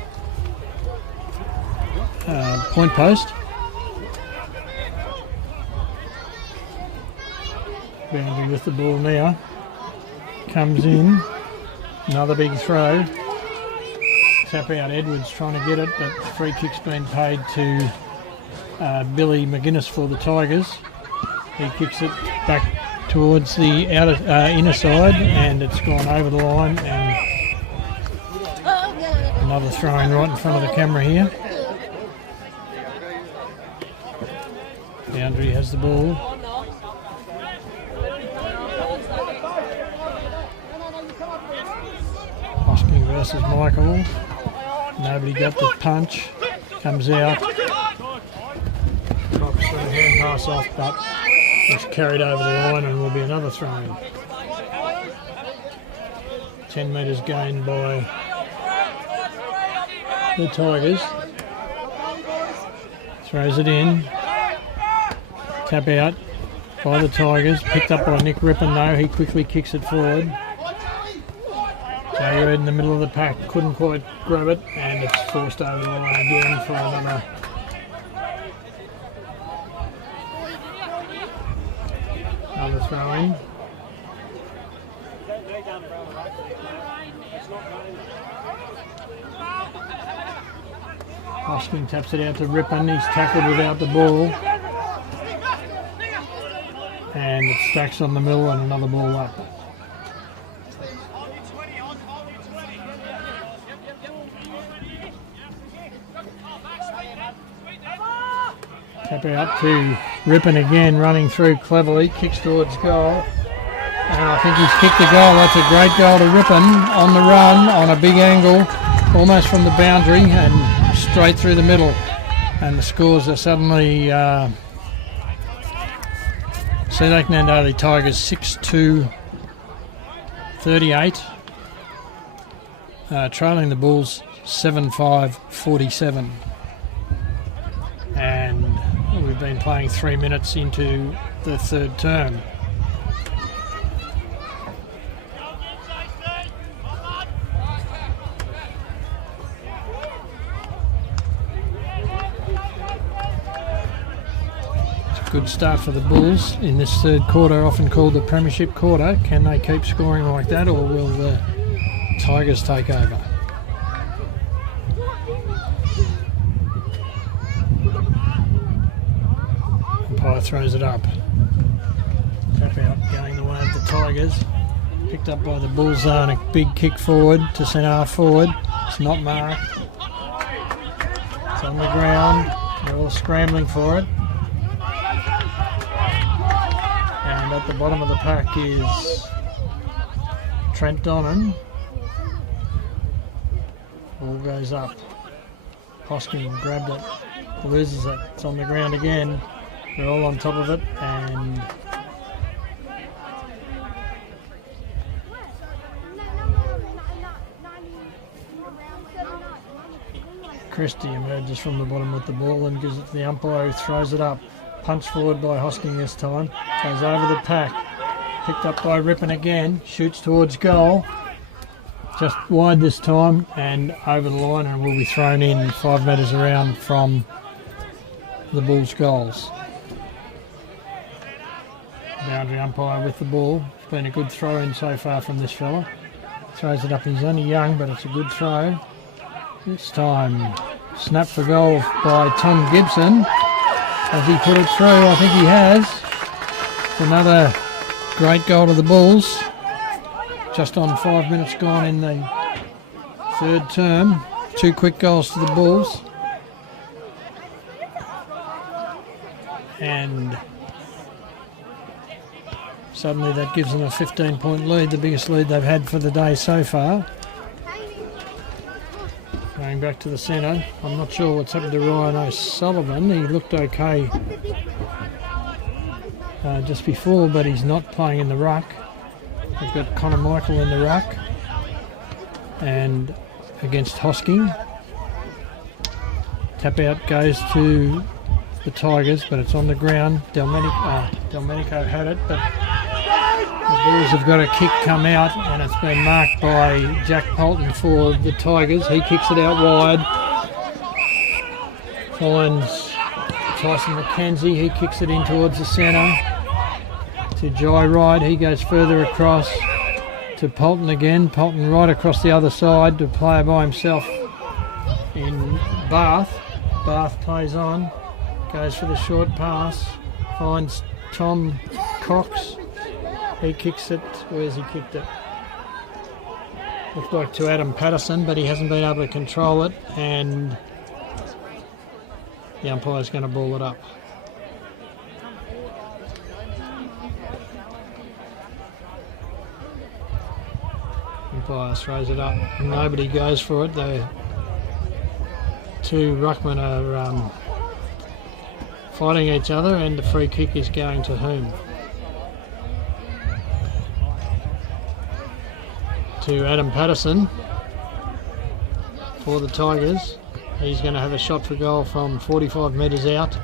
point post. Boundary with the ball now. Comes in. Another big throw. Tap out Edwards trying to get it, but free kick's been paid to Billy McGuinness for the Tigers. He kicks it back towards the inner side, and it's gone over the line, and another throw in right in front of the camera here. Boundary has the ball. Hosking versus Michael. Nobody got the punch. Comes out. Drops the hand pass off, but it's carried over the line and will be another throw in. 10 metres gained by the Tigers. Throws it in. Tap out by the Tigers. Picked up by Nick Rippon though. He quickly kicks it forward. Jared in the middle of the pack couldn't quite grab it, and it's forced over the line again for another throw in. Hosking taps it out to Rippon. He's tackled without the ball. And it stacks on the middle and another ball up. Tap out to Rippon again, running through cleverly, kicks towards goal. And I think he's kicked the goal. That's a great goal to Rippon on the run, on a big angle, almost from the boundary and straight through the middle. And the scores are suddenly SealakeNandaly Tigers 6-2-38, trailing the Bulls 7-5-47. And we've been playing 3 minutes into the third term. Good start for the Bulls in this third quarter, often called the Premiership quarter. Can they keep scoring like that, or will the Tigers take over? Umpire throws it up. Tap out going the way of the Tigers. Picked up by the Bulls zone. A big kick forward to centre half forward. It's not marked. It's on the ground. They're all scrambling for it. And at the bottom of the pack is Trent Donnan. Ball goes up. Hosking grabbed it. Loses it. It's on the ground again. They're all on top of it, and Christie emerges from the bottom with the ball and gives it to the umpire, who throws it up. Punch forward by Hosking this time. Goes over the pack. Picked up by Rippon again. Shoots towards goal. Just wide this time and over the line, and will be thrown in 5 metres around from the Bulls' goals. Boundary umpire with the ball. It's been a good throw in so far from this fella. Throws it up. He's only young, but it's a good throw. This time, snap for goal by Tom Gibson. Has he put it through? I think he has. It's another great goal to the Bulls. Just on 5 minutes gone in the third term. 2 quick goals to the Bulls. And suddenly that gives them a 15-point lead, the biggest lead they've had for the day so far. Going back to the centre, I'm not sure what's happened to Ryan O'Sullivan. He looked okay just before, but he's not playing in the ruck. We've got Connor Michael in the ruck and against Hosking. Tap out goes to the Tigers, but it's on the ground. Delmenico had it, but the Bulls have got a kick come out, and it's been marked by Jack Polton for the Tigers. He kicks it out wide. Finds Tyson McKenzie. He kicks it in towards the centre to Jai Wright. He goes further across to Polton again. Polton right across the other side to a player by himself in Bath. Bath plays on. Goes for the short pass. Finds Tom Cox. He kicks it. Where's he kicked it? Looked like to Adam Patterson, but he hasn't been able to control it, and the umpire's going to ball it up. Umpire throws it up. Nobody goes for it. The 2 ruckmen are fighting each other, and the free kick is going to whom? To Adam Patterson for the Tigers. He's going to have a shot for goal from 45 metres out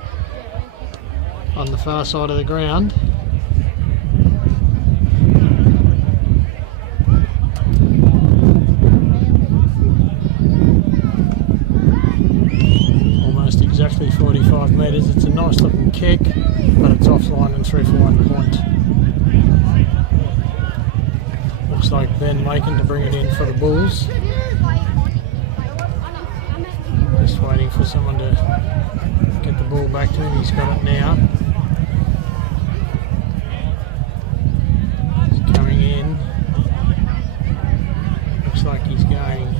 on the far side of the ground. Almost exactly 45 metres. It's a nice looking kick, but it's offline and 3 for 1 point. Looks like Ben Lakin to bring it in for the Bulls. Just waiting for someone to get the ball back to him. He's got it now. He's coming in. Looks like he's going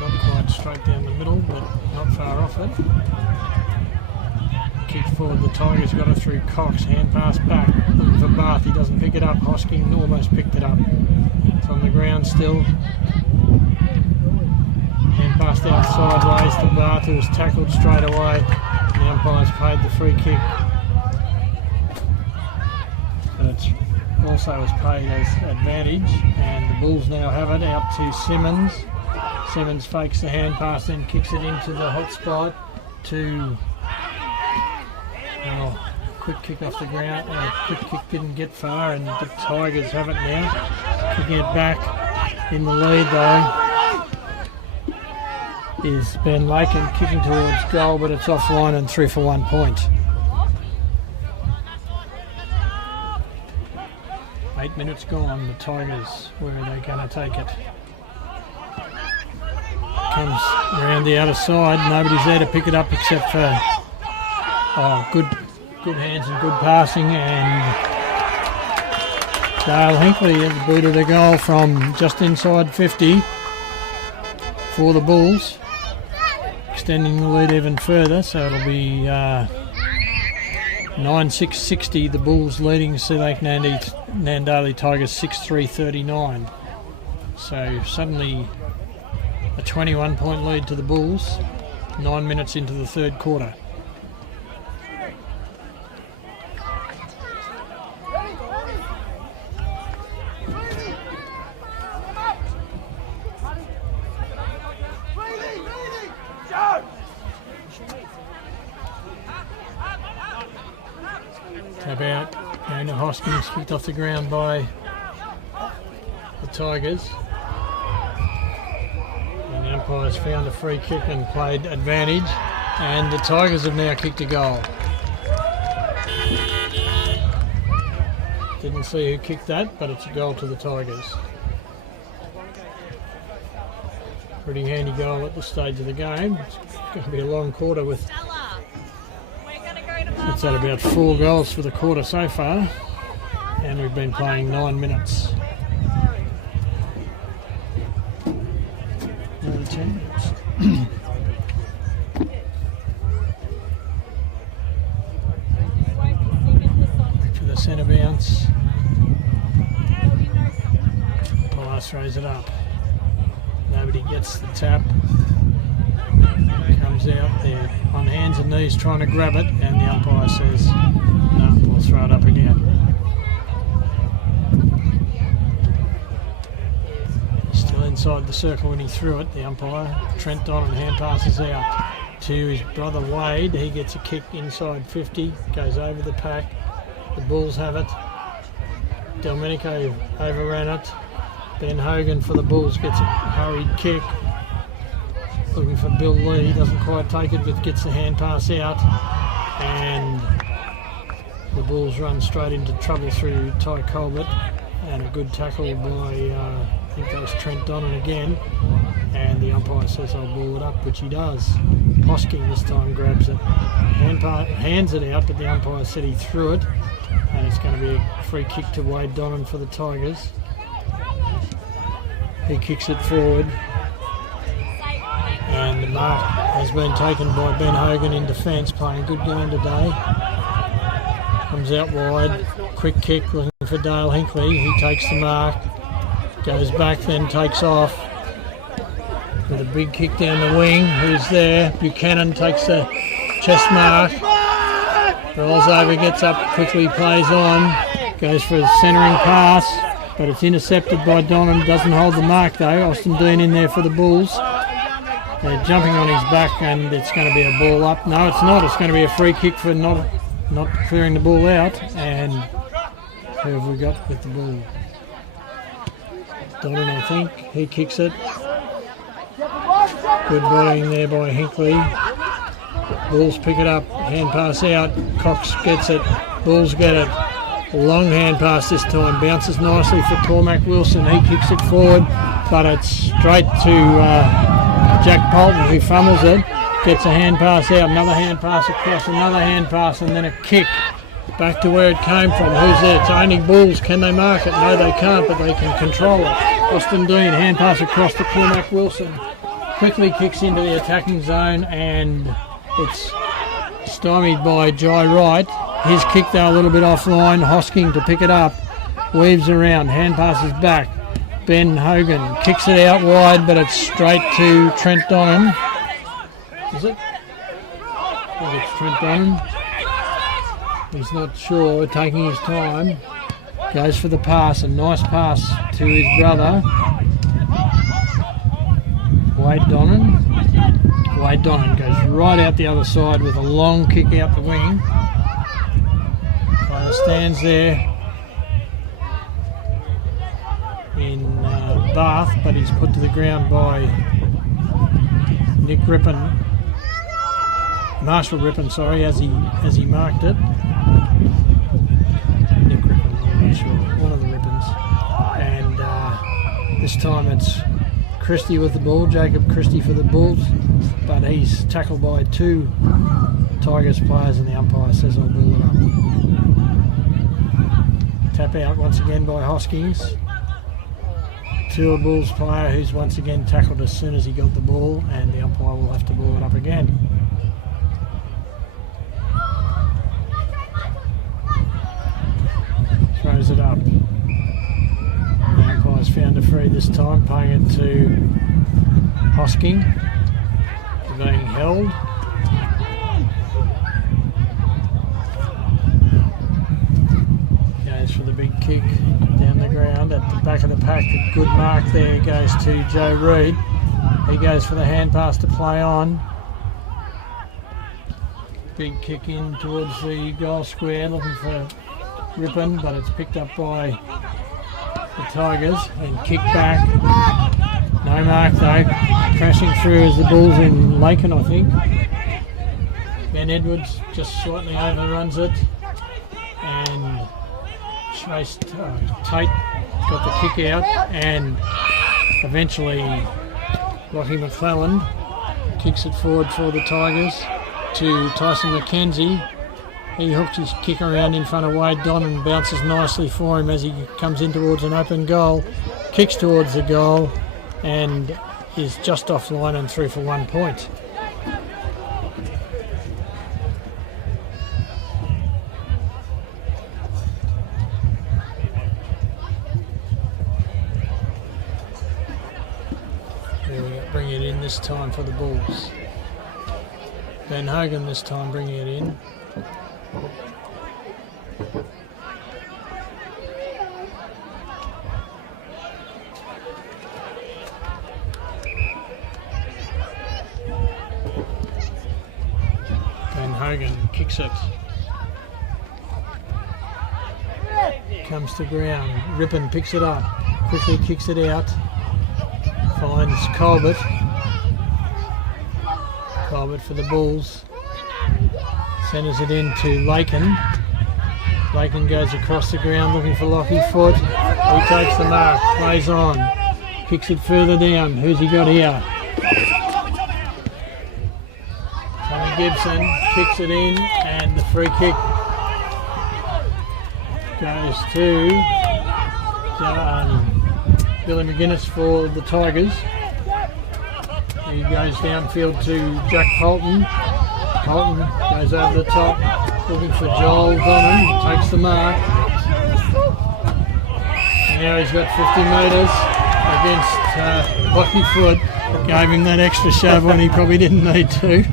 not quite straight down the middle, but not far off it. Kick forward, the Tigers got it through Cox, hand pass back, looking for Bath, he doesn't pick it up. Hosking almost picked it up. It's on the ground still. Hand passed out sideways to Bath, who was tackled straight away. The umpire's paid the free kick. But it also was paid as advantage, and the Bulls now have it out to Simmons. Simmons fakes the hand pass, then kicks it into the hot spot to... Oh, quick kick off the ground. Quick kick didn't get far, and the Tigers have it now. Kicking it back in the lead though is Ben Lakin, kicking towards goal, but it's offline and 3 for 1 point. 8 minutes gone. The Tigers, where are they going to take it? Comes around the other side. Nobody's there to pick it up except for good hands and good passing, and Dale Hinkley has booted a goal from just inside 50 for the Bulls, extending the lead even further. So it'll be 9-6-60. The Bulls leading SealakeNandaly Tigers 6-3-39. So suddenly a 21-point lead to the Bulls, 9 minutes into the third quarter. Tap out, going to Hoskins, kicked off the ground by the Tigers. And the umpires found a free kick and played advantage, and the Tigers have now kicked a goal. Didn't see who kicked that, but it's a goal to the Tigers. Pretty handy goal at this stage of the game. It's going to be a long quarter with... It's at about 4 goals for the quarter so far, and we've been playing 9 minutes. Nearly 10 minutes. For the centre bounce. Pass throws it up. Nobody gets the tap. Comes out there on hands and knees trying to grab it, and the umpire says no, we'll throw it up again. Still inside the circle when he threw it, the umpire. Trent Donnan hand passes out to his brother Wade. He gets a kick inside 50, goes over the pack. The Bulls have it. Delmenico overran it. Ben Hogan for the Bulls gets a hurried kick. Looking for Bill Lee, doesn't quite take it, but gets the hand pass out, and the Bulls run straight into trouble through Ty Colbert, and a good tackle by I think that was Trent Donnan again, and the umpire says I'll ball it up, which he does. Hosking this time grabs it, hands it out, but the umpire said he threw it, and it's going to be a free kick to Wade Donnan for the Tigers. He kicks it forward. And the mark has been taken by Ben Hogan in defence, playing a good game today. Comes out wide, quick kick looking for Dale Hinkley. He takes the mark, goes back, then takes off with a big kick down the wing. Who's there? Buchanan takes the chest mark, rolls over, gets up, quickly plays on, goes for a centering pass, but it's intercepted by Donnan. Doesn't hold the mark though. Austin Dean in there for the Bulls. They're jumping on his back, and it's going to be a ball up. No, it's not. It's going to be a free kick for not clearing the ball out. And who have we got with the ball? Donnan, I think. He kicks it. Good volleying there by Hinkley. Bulls pick it up. Hand pass out. Cox gets it. Bulls get it. Long hand pass this time. Bounces nicely for Cormac Wilson. He kicks it forward, but it's straight to... Jack Polton, who fummels it, gets a hand pass out, another hand pass across, another hand pass, and then a kick back to where it came from. Who's there? It's only Bulls. Can they mark it? No, they can't, but they can control it. Austin Dean, hand pass across to Cormac Wilson. Quickly kicks into the attacking zone, and it's stymied by Jai Wright. His kick, though, a little bit offline. Hosking to pick it up. Weaves around, hand passes back. Ben Hogan kicks it out wide, but it's straight to Trent Donnan. Is it? I think it's Trent Donnan. He's not sure, taking his time. Goes for the pass, a nice pass to his brother. Wade Donnan. Wade Donnan goes right out the other side with a long kick out the wing. Player stands there in Bath, but he's put to the ground by Nick Rippon, Marshall Rippon, sorry, as he marked it. Nick Rippon, I'm not sure, one of the Rippons. This time it's Christie with the ball, Jacob Christie for the Bulls, but he's tackled by 2 Tigers players and the umpire says I'll ball it up. Tap out once again by Hoskins to a Bulls player who's once again tackled as soon as he got the ball, and the umpire will have to ball it up again. Throws it up. The umpire's found a free this time, paying it to Hosking for being held. Goes for the big kick down the ground at the back of the pack. A good mark there goes to Joe Reid. He goes for the hand pass to play on. Big kick in towards the goal square, looking for Rippon, but it's picked up by the Tigers and kicked back. No mark though. Crashing through as the Bulls in Laken, I think. Ben Edwards just slightly overruns it, and Tate got the kick out, and eventually Lockie McClelland kicks it forward for the Tigers to Tyson McKenzie. He hooked his kick around in front of Wade Don and bounces nicely for him as he comes in towards an open goal, kicks towards the goal and is just offline and through for 1 point. There we go, bring it in this time for the Bulls. Ben Hogan this time bringing it in. Ben Hogan kicks it. Comes to ground. Rippon picks it up. Quickly kicks it out. Finds Colbert. Colbert for the Bulls. Centres it into Laken. Laken goes across the ground looking for Lockie Foot. He takes the mark, plays on, kicks it further down. Who's he got here? Tommy Gibson kicks it in, and the free kick goes to Billy McGuinness for the Tigers. He goes downfield to Jack Polton. Polton goes over the top, looking for Joel Donnan, takes the mark. And now he's got 50 metres against Lockie Foot. Gave him that extra shove when he probably didn't need to.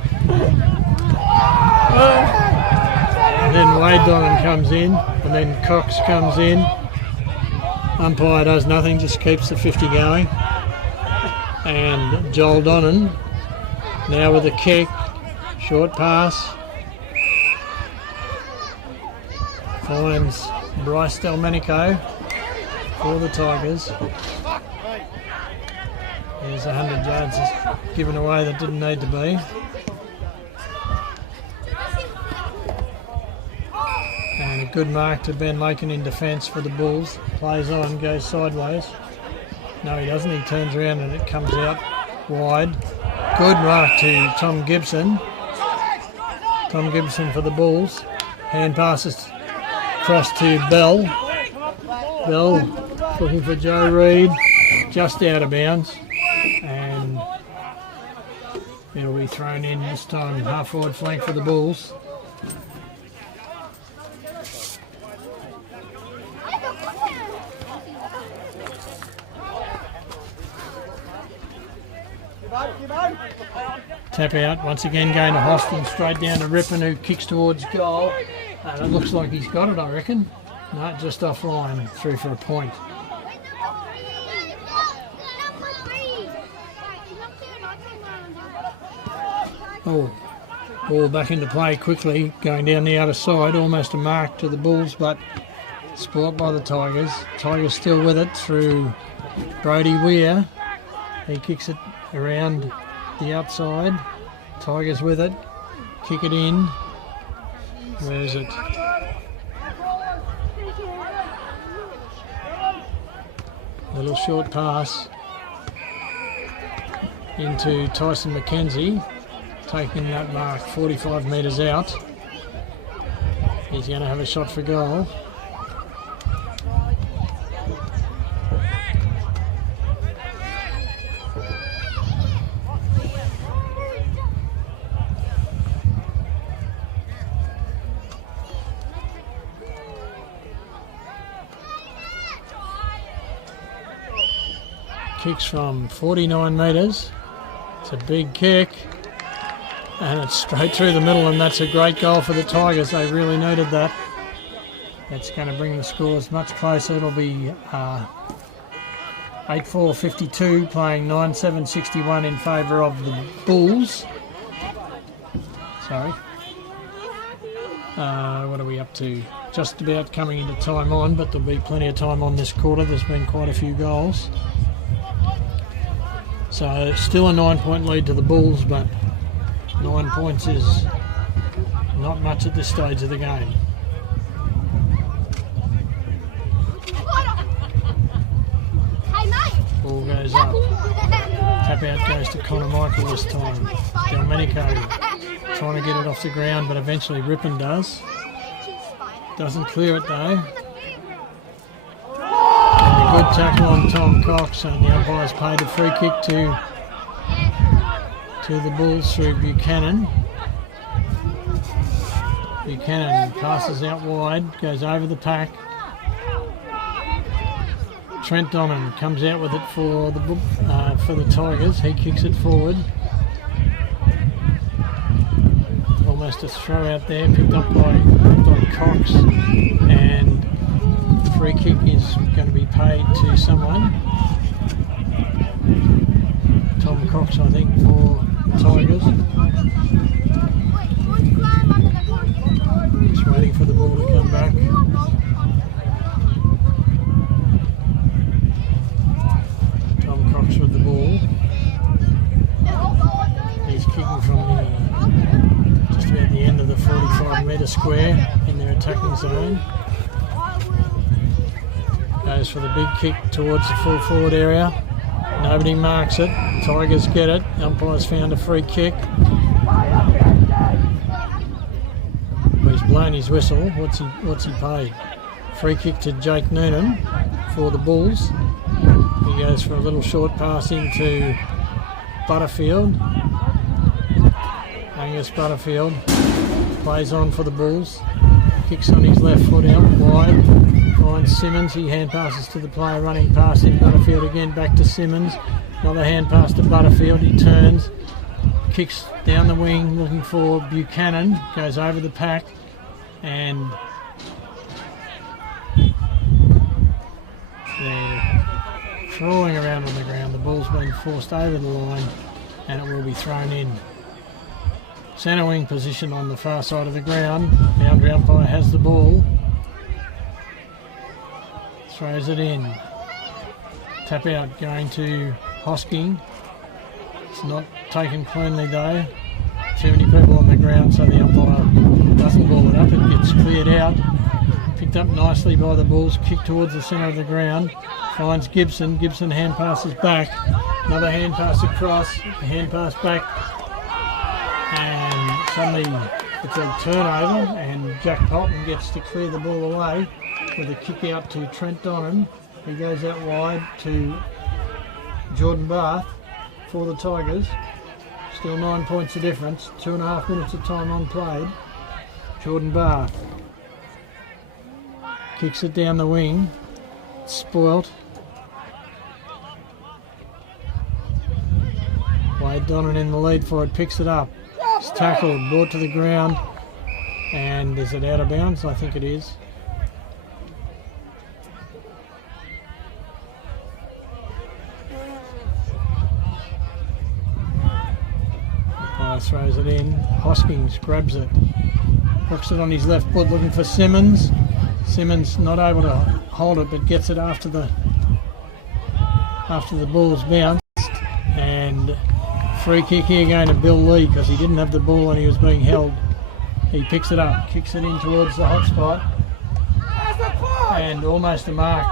And then Wade Donnan comes in, and then Cox comes in. Umpire does nothing, just keeps the 50 going. And Joel Donnan now with a kick. Short pass. Finds Bryce Delmenico for the Tigers. There's 100 yards given away that didn't need to be. And a good mark to Ben Laken in defence for the Bulls. Plays on, goes sideways. No, he doesn't. He turns around and it comes out wide. Good mark to Tom Gibson. Tom Gibson for the Bulls. Hand passes across to Bell. Bell looking for Joe Reid. Just out of bounds. And it'll be thrown in this time. Half forward flank for the Bulls. Tap out, once again going to Hostin, straight down to Rippon, who kicks towards goal. And it looks like he's got it, I reckon. No, just offline, through for a point. Oh, ball back into play quickly, going down the outer side, almost a mark to the Bulls, but sport by the Tigers. Tigers still with it through Brody Weir. He kicks it around the outside. Tigers with it. Kick it in. Where is it? Little short pass into Tyson McKenzie, taking that mark 45 metres out. He's going to have a shot for goal. Kicks from 49 metres. It's a big kick and it's straight through the middle, and that's a great goal for the Tigers. They really needed that. That's going to bring the scores much closer. It'll be 8-4-52, playing 9-7-61 in favour of the Bulls. Sorry. What are we up to? Just about coming into time on, but there'll be plenty of time on this quarter. There's been quite a few goals. So still a 9-point lead to the Bulls, but 9 points is not much at this stage of the game. Ball goes up. Tap out goes to Connor Michael this time. Delmenico trying to get it off the ground, but eventually Rippon does. Doesn't clear it though. Good tackle on Tom Cox, and the umpire's paid a free kick to the Bulls through Buchanan. Buchanan passes out wide, goes over the pack. Trent Donnan comes out with it for the Tigers. He kicks it forward. Almost a throw out there, picked up by Cox, and free kick is going to be paid to someone. Tom Cox, I think, for Tigers. Just waiting for the ball to come back. Tom Cox with the ball. He's kicking from just about the end of the 45-metre square in their attacking zone. Goes for the big kick towards the full forward area. Nobody marks it. Tigers get it. Umpire's found a free kick. Well, he's blown his whistle. What's he paid? Free kick to Jake Noonan for the Bulls. He goes for a little short pass into Butterfield. Angus Butterfield plays on for the Bulls. Kicks on his left foot out wide. Finds Simmons. He hand passes to the player running past him. Butterfield again back to Simmons. Another hand pass to Butterfield. He turns. Kicks down the wing looking for Buchanan. Goes over the pack. And they're crawling around on the ground. The ball's been forced over the line and it will be thrown in. Centre wing position on the far side of the ground. Boundary umpire has the ball. Throws it in. Tap out going to Hosking. It's not taken cleanly though. Too many people on the ground, so the umpire doesn't ball it up. It gets cleared out. Picked up nicely by the Bulls. Kick towards the centre of the ground. Finds Gibson. Gibson hand passes back. Another hand pass across. Hand pass back. And suddenly it's a turnover, and Jack Polton gets to clear the ball away with a kick out to Trent Donnan. He goes out wide to Jordan Barth for the Tigers. Still 9 points of difference, 2.5 minutes of time on played. Jordan Barth kicks it down the wing. It's spoilt. Wade Donnan in the lead for it, picks it up. It's tackled, brought to the ground, and is it out of bounds? I think it is. Throws it in. Hoskins grabs it, hooks it on his left foot, looking for Simmons. Simmons not able to hold it, but gets it after the Bulls bounced. And free kick here going to Bill Lee because he didn't have the ball and he was being held. He picks it up, kicks it in towards the hot spot, and almost a mark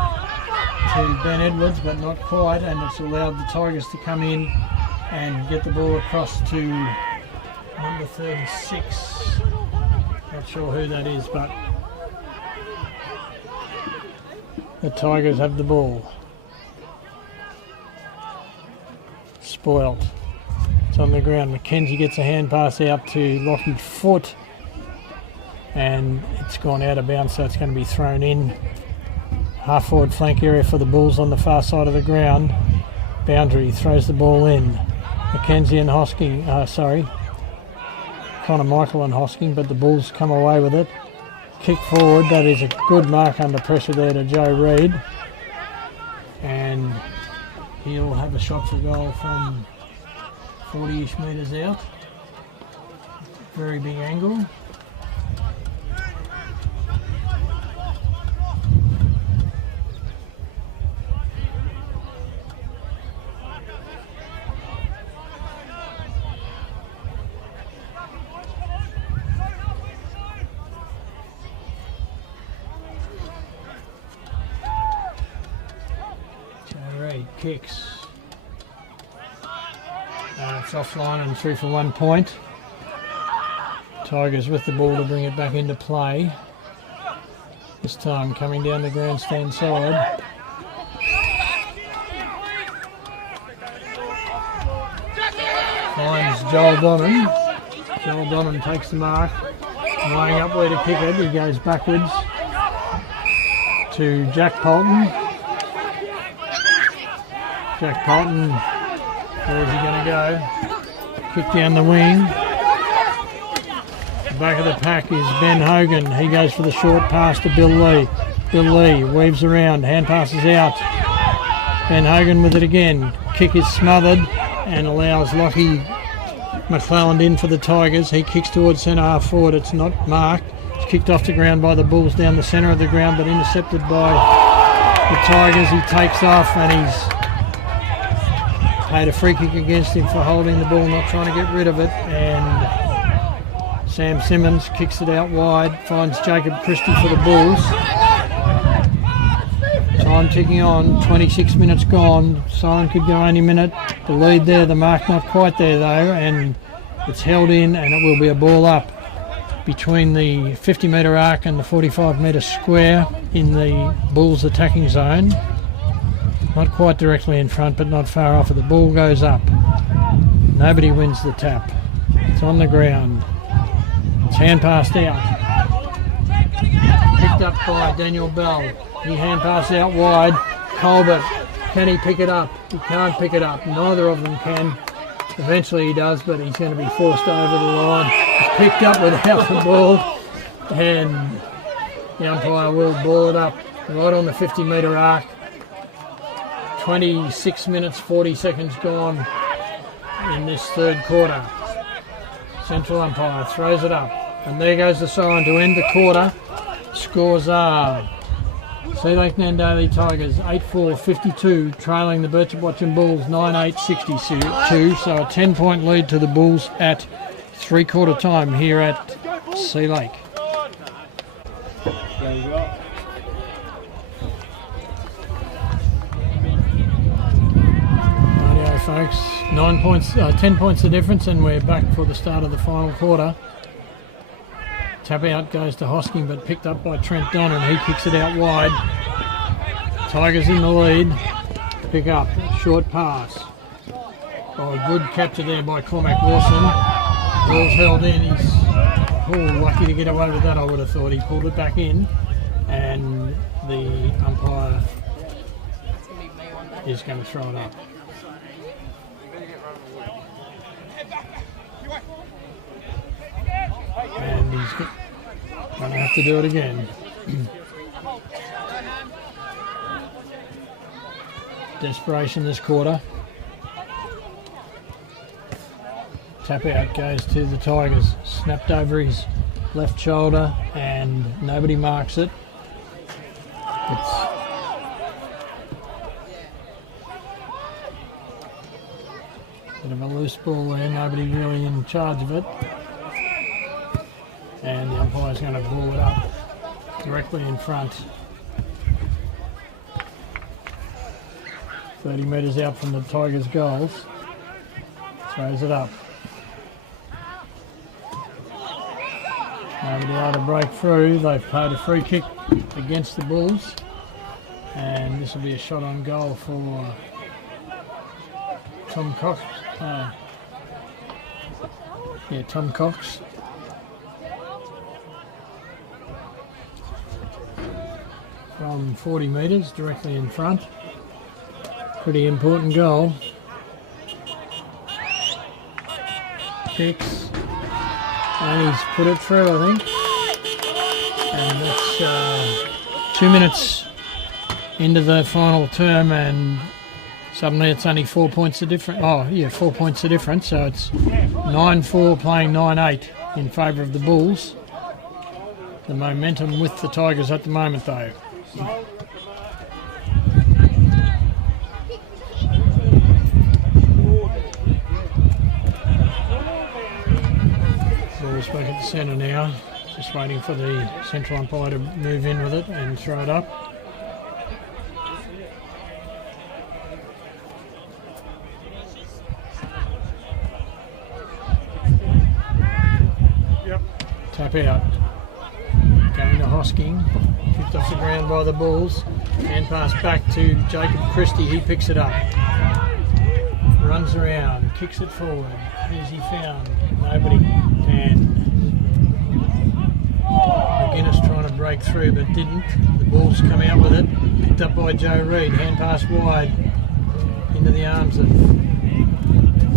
to Ben Edwards, but not quite, and it's allowed the Tigers to come in and get the ball across to number 36. Not sure who that is, but the Tigers have the ball. Spoiled. It's on the ground. McKenzie gets a hand pass out to Lockie Foot, and it's gone out of bounds, so it's going to be thrown in. Half forward flank area for the Bulls on the far side of the ground. Boundary throws the ball in. McKenzie and Hosking, Connor Michael and Hosking, but the Bulls come away with it. Kick forward, that is a good mark under pressure there to Joe Reid. And he'll have a shot for goal from 40-ish metres out. Very big angle. Kicks. It's offline and through for 1 point. Tigers with the ball to bring it back into play. This time coming down the grandstand side. Finds Joel Donnan. Joel Donnan takes the mark. Weighing up where to kick it. He goes backwards to Jack Polton. Jack Polton, where's he going to go? Kick down the wing. The back of the pack is Ben Hogan. He goes for the short pass to Bill Lee. Bill Lee weaves around, hand passes out. Ben Hogan with it again. Kick is smothered and allows Lockie McClelland in for the Tigers. He kicks towards centre half forward. It's not marked. It's kicked off the ground by the Bulls down the centre of the ground, but intercepted by the Tigers. He takes off and he's paid a free kick against him for holding the ball, not trying to get rid of it, and Sam Simmons kicks it out wide, finds Jacob Christie for the Bulls. Time ticking on, 26 minutes gone, siren could go any minute. The lead there, the mark not quite there though, and it's held in and it will be a ball up between the 50 metre arc and the 45 metre square in the Bulls attacking zone. Not quite directly in front, but not far off it. The ball goes up. Nobody wins the tap. It's on the ground. It's hand passed out. Picked up by Daniel Bell. He hand passed out wide. Colbert, can he pick it up? He can't pick it up. Neither of them can. Eventually he does, but he's going to be forced over the line. He's picked up without the ball, and the umpire will ball it up right on the 50 metre arc. 26 minutes 40 seconds gone in this third quarter. Central umpire throws it up, and there goes the siren to end the quarter. Scores are SealakeNandaly Tigers 8-4-52, trailing the BirchipWatchem Bulls 9-8-62. So a 10-point lead to the Bulls at three-quarter time here at Sea Lake. There you go. Folks, 9 points, 10 points the difference, and we're back for the start of the final quarter. Tap out goes to Hosking, but picked up by Trent Donnan. He kicks it out wide. Tigers in the lead. Pick up, short pass. Oh, a good capture there by Cormac Wilson. Ball's held in. He's lucky to get away with that, I would have thought. He pulled it back in, and the umpire is going to throw it up. And he's going to have to do it again. Desperation this quarter. Tap out goes to the Tigers. Snapped over his left shoulder and nobody marks it. It's a bit of a loose ball there, nobody really in charge of it. And the umpire's going to ball it up directly in front. 30 metres out from the Tigers' goals. Throws it up. Nobody able to break through. They've paid a free kick against the Bulls. And this will be a shot on goal for Tom Cox. Tom Cox. From 40 metres, directly in front. Pretty important goal. Kicks. And he's put it through, I think. And that's 2 minutes into the final term, and suddenly it's only 4 points of difference. 4 points of difference. So it's 9-4 playing 9-8 in favour of the Bulls. The momentum with the Tigers at the moment, though. Ball's back at the centre now. Just waiting for the central umpire to move in with it and throw it up. Tap out. Going to Hosking. Picked off the ground by the Bulls. Hand pass back to Jacob Christie. He picks it up. Runs around. Kicks it forward. Who's he found? Nobody. And McGuinness trying to break through but didn't. The Bulls come out with it. Picked up by Joe Reid. Hand pass wide into the arms of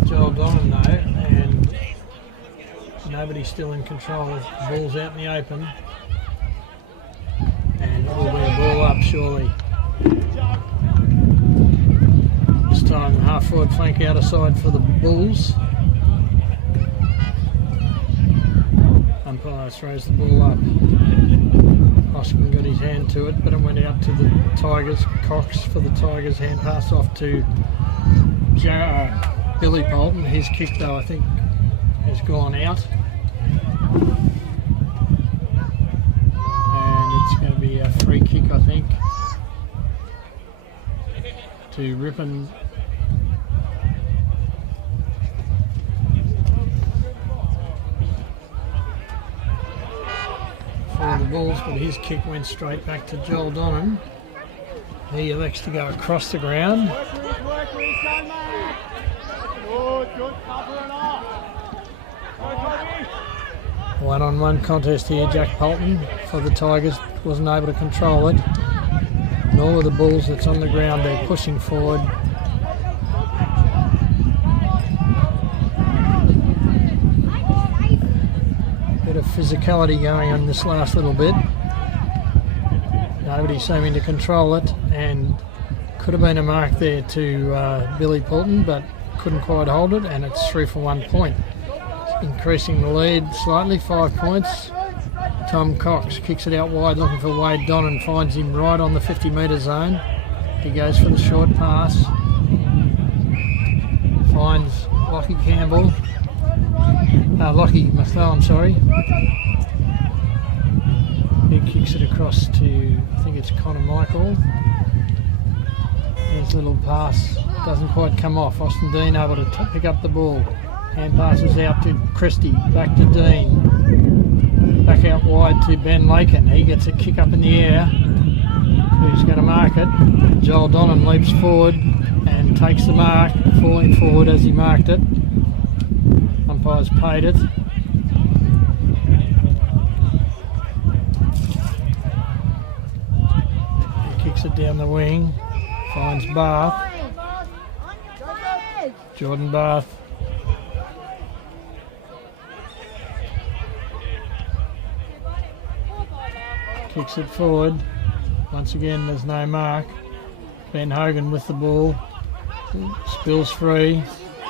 Joel Donnan though. And nobody's still in control. The ball's out in the open. And it will be a ball up, surely. This time, half forward flank out aside for the Bulls. Umpire throws the ball up. Hoskin got his hand to it, but it went out to the Tigers. Cox for the Tigers. Hand pass off to Billy Polton. His kick, though, I think, has gone out. And it's going to be a free kick, I think, to Rippon. For the Bulls, but his kick went straight back to Joel Donnan. He elects to go across the ground. One-on-one contest here. Jack Polton for the Tigers wasn't able to control it. Nor were the Bulls that's on the ground. They're pushing forward. Bit of physicality going on this last little bit. Nobody seeming to control it, and could have been a mark there to Billy Polton, but couldn't quite hold it, and it's 3 for 1 point. Increasing the lead slightly, 5 points. Tom Cox kicks it out wide, looking for Wade Donnan, finds him right on the 50-metre zone. He goes for the short pass. Finds Lockie Campbell. Lockie McClellan, sorry. He kicks it across to, I think it's Connor Michael. His little pass doesn't quite come off. Austin Dean able to pick up the ball. Hand passes out to Christie, back to Dean. Back out wide to Ben Lakin. He gets a kick up in the air. Who's going to mark it? Joel Donnan leaps forward and takes the mark, falling forward as he marked it. Umpire's paid it. He kicks it down the wing. Finds Bath. Jordan Bath. Kicks it forward. Once again, there's no mark. Ben Hogan with the ball. Spills free.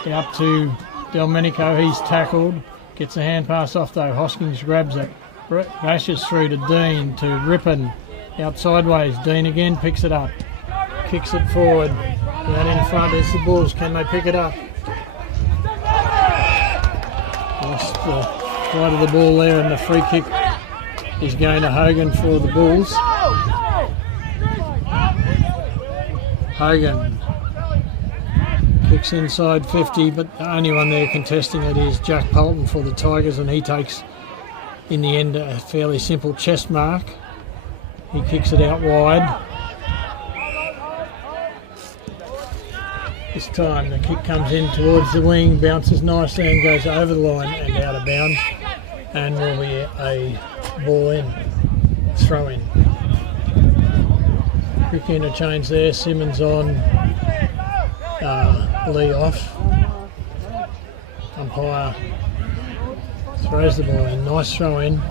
Out to Delmenico. He's tackled. Gets a hand pass off though. Hoskins grabs it. Bashes through to Dean, to Rippon. Out sideways. Dean again picks it up. Kicks it forward. Out in front is the Bulls. Can they pick it up? Lost the flight of the ball there, and the free kick is going to Hogan for the Bulls. Hogan Kicks inside 50, but the only one there contesting it is Jack Polton for the Tigers, and he takes, in the end, a fairly simple chest mark. He kicks it out wide. This time the kick comes in towards the wing, bounces nicely and goes over the line and out of bounds, and will be a ball in, throw in. Quick interchange there, Simmons on, Lee off. Umpire throws the ball in, nice throw in.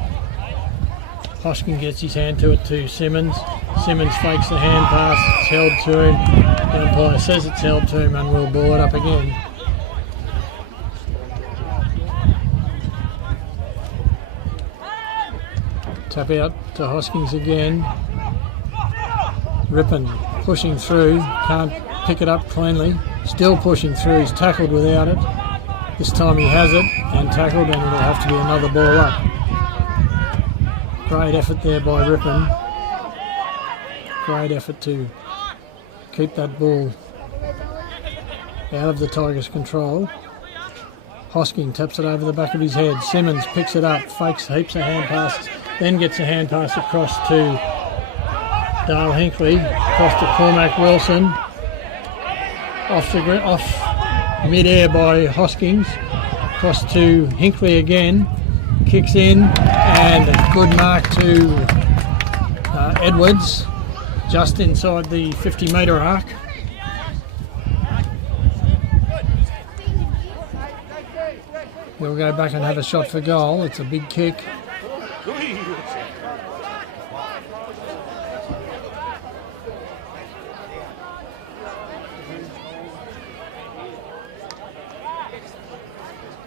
Hosking gets his hand to it to Simmons. Simmons fakes the hand pass, it's held to him. The umpire says it's held to him and will ball it up again. Tap out to Hoskins again. Rippon pushing through, can't pick it up cleanly. Still pushing through, he's tackled without it. This time he has it and tackled, and it'll have to be another ball up. Great effort there by Rippon. Great effort to keep that ball out of the Tigers' control. Hosking taps it over the back of his head. Simmons picks it up, fakes heaps of hand passes, then gets a hand pass across to Dale Hinkley, across to Cormac Wilson. Off mid-air by Hoskins, across to Hinkley again. Kicks in, and a good mark to Edwards, just inside the 50-metre arc. He'll go back and have a shot for goal. It's a big kick.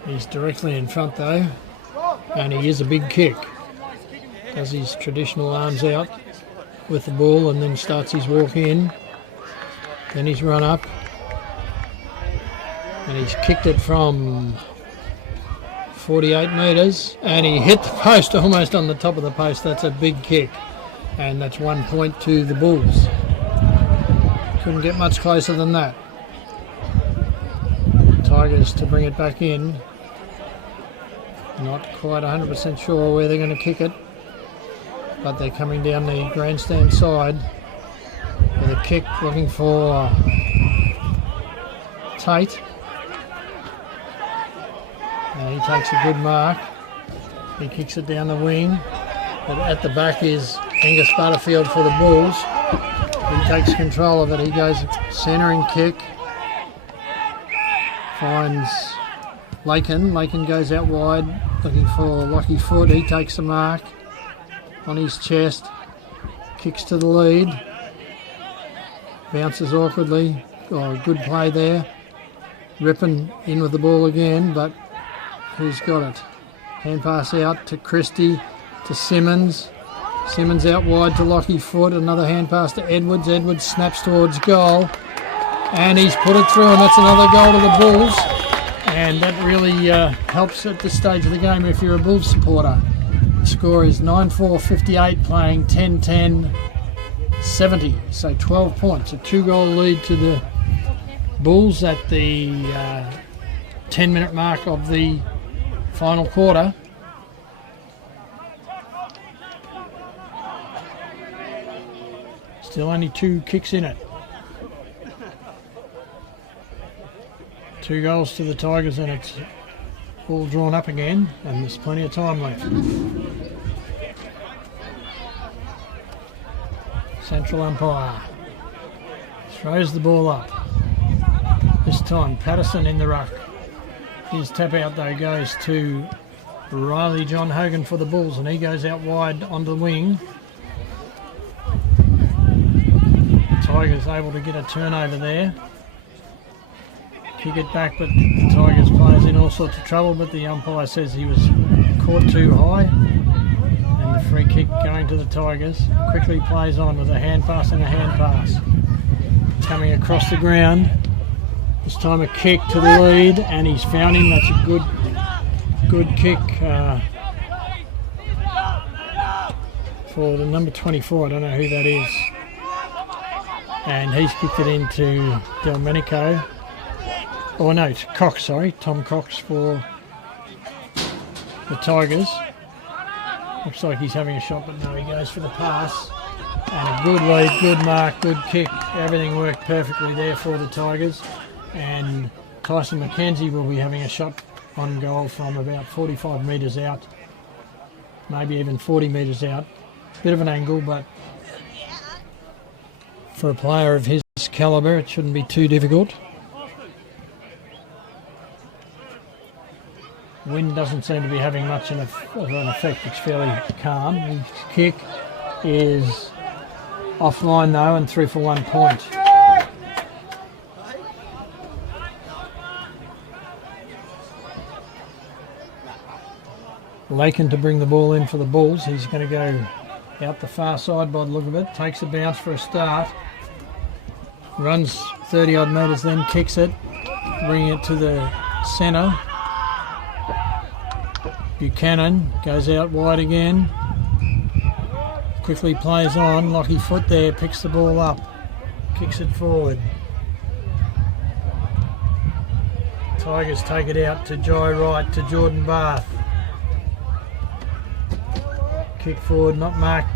He's directly in front though, and he is a big kick. Does his traditional arms out with the ball and then starts his walk in. Then he's run up, and he's kicked it from 48 metres, and he hit the post almost on the top of the post. That's a big kick, and that's 1 point to the Bulls. Couldn't get much closer than that. Tigers to bring it back in. Not quite 100% sure where they're going to kick it, but they're coming down the grandstand side with a kick, looking for Tate. He takes a good mark. He kicks it down the wing, but at the back is Angus Butterfield for the Bulls. He takes control of it. He goes centering kick, finds Lakin. Lakin goes out wide, looking for Lockie Foot. He takes the mark on his chest, kicks to the lead, bounces awkwardly. Oh, good play there. Rippon in with the ball again, but who's got it? Hand pass out to Christie, to Simmons. Simmons out wide to Lockie Foot. Another hand pass to Edwards. Edwards snaps towards goal, and he's put it through, and that's another goal to the Bulls. And that really helps at this stage of the game if you're a Bulls supporter. The score is 9-4-58, playing 10-10-70, so 12 points. A 2-goal lead to the Bulls at the 10-minute mark of the final quarter. Still only 2 kicks in it. 2 goals to the Tigers, and it's all drawn up again, and there's plenty of time left. Central umpire throws the ball up. This time Patterson in the ruck. His tap out though goes to Riley John Hogan for the Bulls, and he goes out wide on the wing. Tigers able to get a turnover there. Kick it back, but the Tigers players in all sorts of trouble, but the umpire says he was caught too high, and the free kick going to the Tigers. Quickly plays on with a hand pass and a hand pass. Coming across the ground. This time a kick to the lead, and he's found him. That's a good kick for the number 24. I don't know who that is. And he's kicked it into Delmenico. or no, Cox, sorry, Tom Cox for the Tigers. Looks like he's having a shot, but no, he goes for the pass. And a good lead, good mark, good kick. Everything worked perfectly there for the Tigers. And Tyson McKenzie will be having a shot on goal from about 45 metres out. Maybe even 40 metres out. Bit of an angle, but for a player of his calibre, it shouldn't be too difficult. Wind doesn't seem to be having much of an effect. It's fairly calm. His kick is offline though, and 3 for 1 point. Lakin to bring the ball in for the Bulls. He's going to go out the far side by the look of it. Takes a bounce for a start. Runs 30 odd metres, then kicks it, bringing it to the centre. Buchanan goes out wide again. Quickly plays on. Lockie Foot there, picks the ball up, kicks it forward. Tigers take it out to Jai Wright, to Jordan Bath. Kick forward, not marked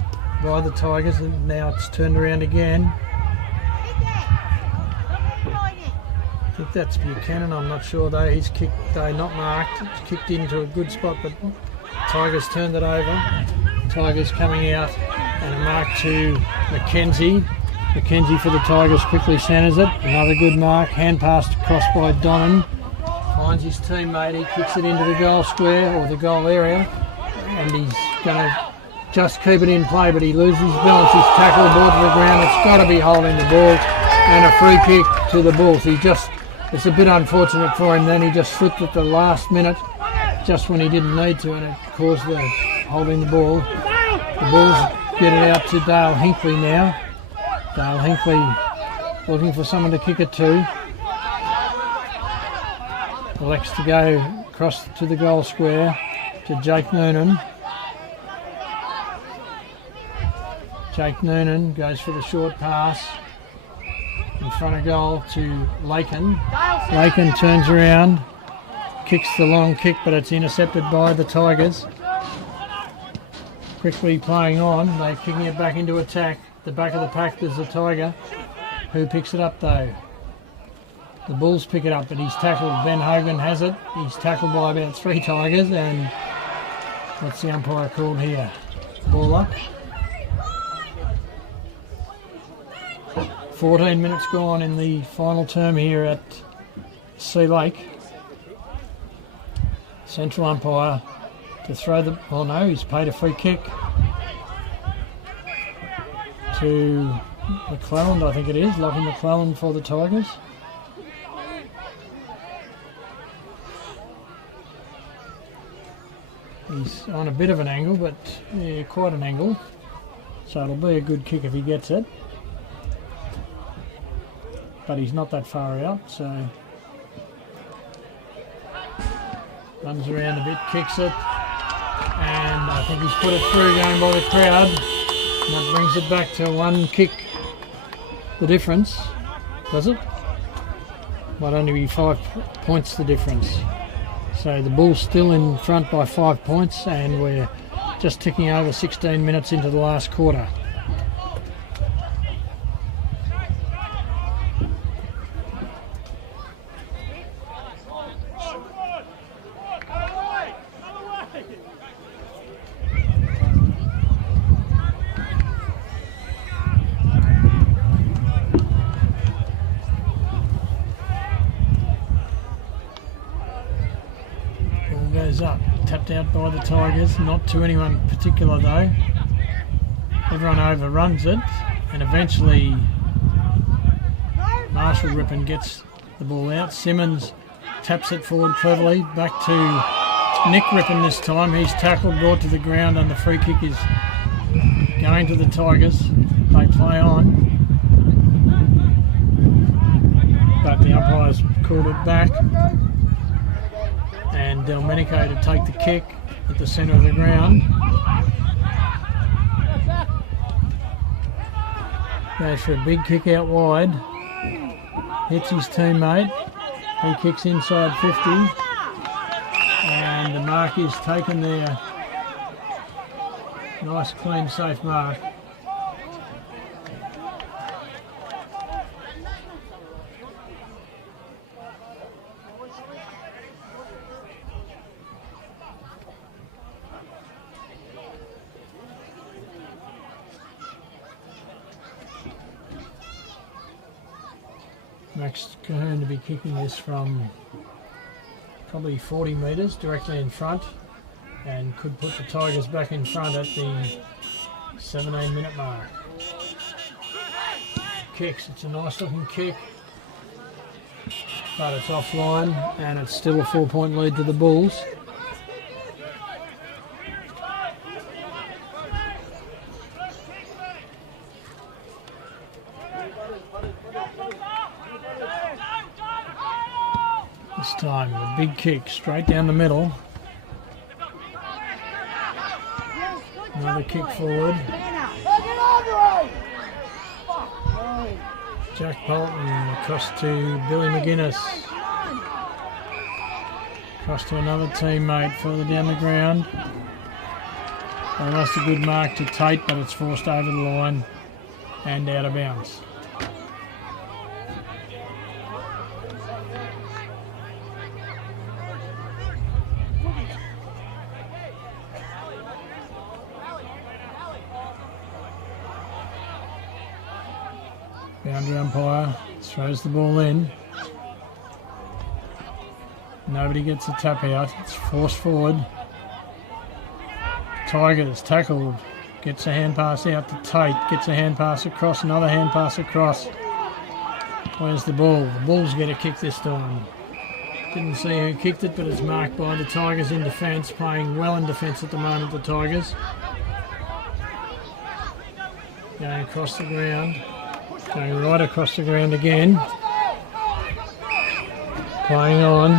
by the Tigers, and now it's turned around again. I think that's Buchanan, I'm not sure though. He's kicked, though not marked. It's kicked into a good spot, but Tigers turned it over. Tigers coming out, and a mark to McKenzie. McKenzie for the Tigers quickly centres it. Another good mark, hand passed across by Donnan. Finds his teammate, he kicks it into the goal square, or the goal area, and he's going to just keep it in play, but he loses his balance. He's tackled the ball to the ground. It's got to be holding the ball, and a free kick to the Bulls. It's a bit unfortunate for him then. He just slipped at the last minute, just when he didn't need to, and it caused the holding the ball. The Bulls get it out to Dale Hinkley now. Dale Hinkley looking for someone to kick it to. Elects to go across to the goal square to Jake Noonan. Jake Noonan goes for the short pass in front of goal to Lakin. Lakin turns around, kicks the long kick, but it's intercepted by the Tigers. Quickly playing on, they're kicking it back into attack. The back of the pack, there's the Tiger, who picks it up though. The Bulls pick it up, but he's tackled. Ben Hogan has it. He's tackled by about 3 Tigers, and what's the umpire called here? Ball up. 14 minutes gone in the final term here at Sea Lake. Central umpire to throw the... Oh no, he's paid a free kick to McClelland, I think it is. Lockie McClelland for the Tigers. He's on a bit of an angle, but yeah, quite an angle. So it'll be a good kick if he gets it. But he's not that far out, so runs around a bit, kicks it, and I think he's put it through going by the crowd, and that brings it back to 1 kick. The difference, does it? Might only be 5 points the difference. So the Bulls still in front by 5 points, and we're just ticking over 16 minutes into the last quarter. Up, tapped out by the Tigers, not to anyone particular though. Everyone overruns it, and eventually Marshall Rippon gets the ball out. Simmons taps it forward cleverly, back to Nick Rippon this time. He's tackled, brought to the ground, and the free kick is going to the Tigers. They play on, but the umpires called it back. And Delmenico to take the kick at the centre of the ground. Goes for a big kick out wide. Hits his teammate. He kicks inside 50. And the mark is taken there. Nice, clean, safe mark. Max going to be kicking this from probably 40 metres directly in front, and could put the Tigers back in front at the 17-minute mark. Kicks, it's a nice looking kick, but it's offline, and it's still a 4-point lead to the Bulls. This time, the big kick straight down the middle. Another kick forward. Jack Bolton across to Billy McGuinness. Across to another teammate further down the ground. Almost a good mark to Tate, but it's forced over the line and out of bounds. Boundary umpire throws the ball in. Nobody gets a tap out. It's forced forward. Tigers tackled. Gets a hand pass out to Tate. Gets a hand pass across. Another hand pass across. Where's the ball? The Bulls get a kick this time. Didn't see who kicked it, but it's marked by the Tigers in defence. Playing well in defence at the moment, the Tigers. Going across the ground. Going right across the ground again. Playing on.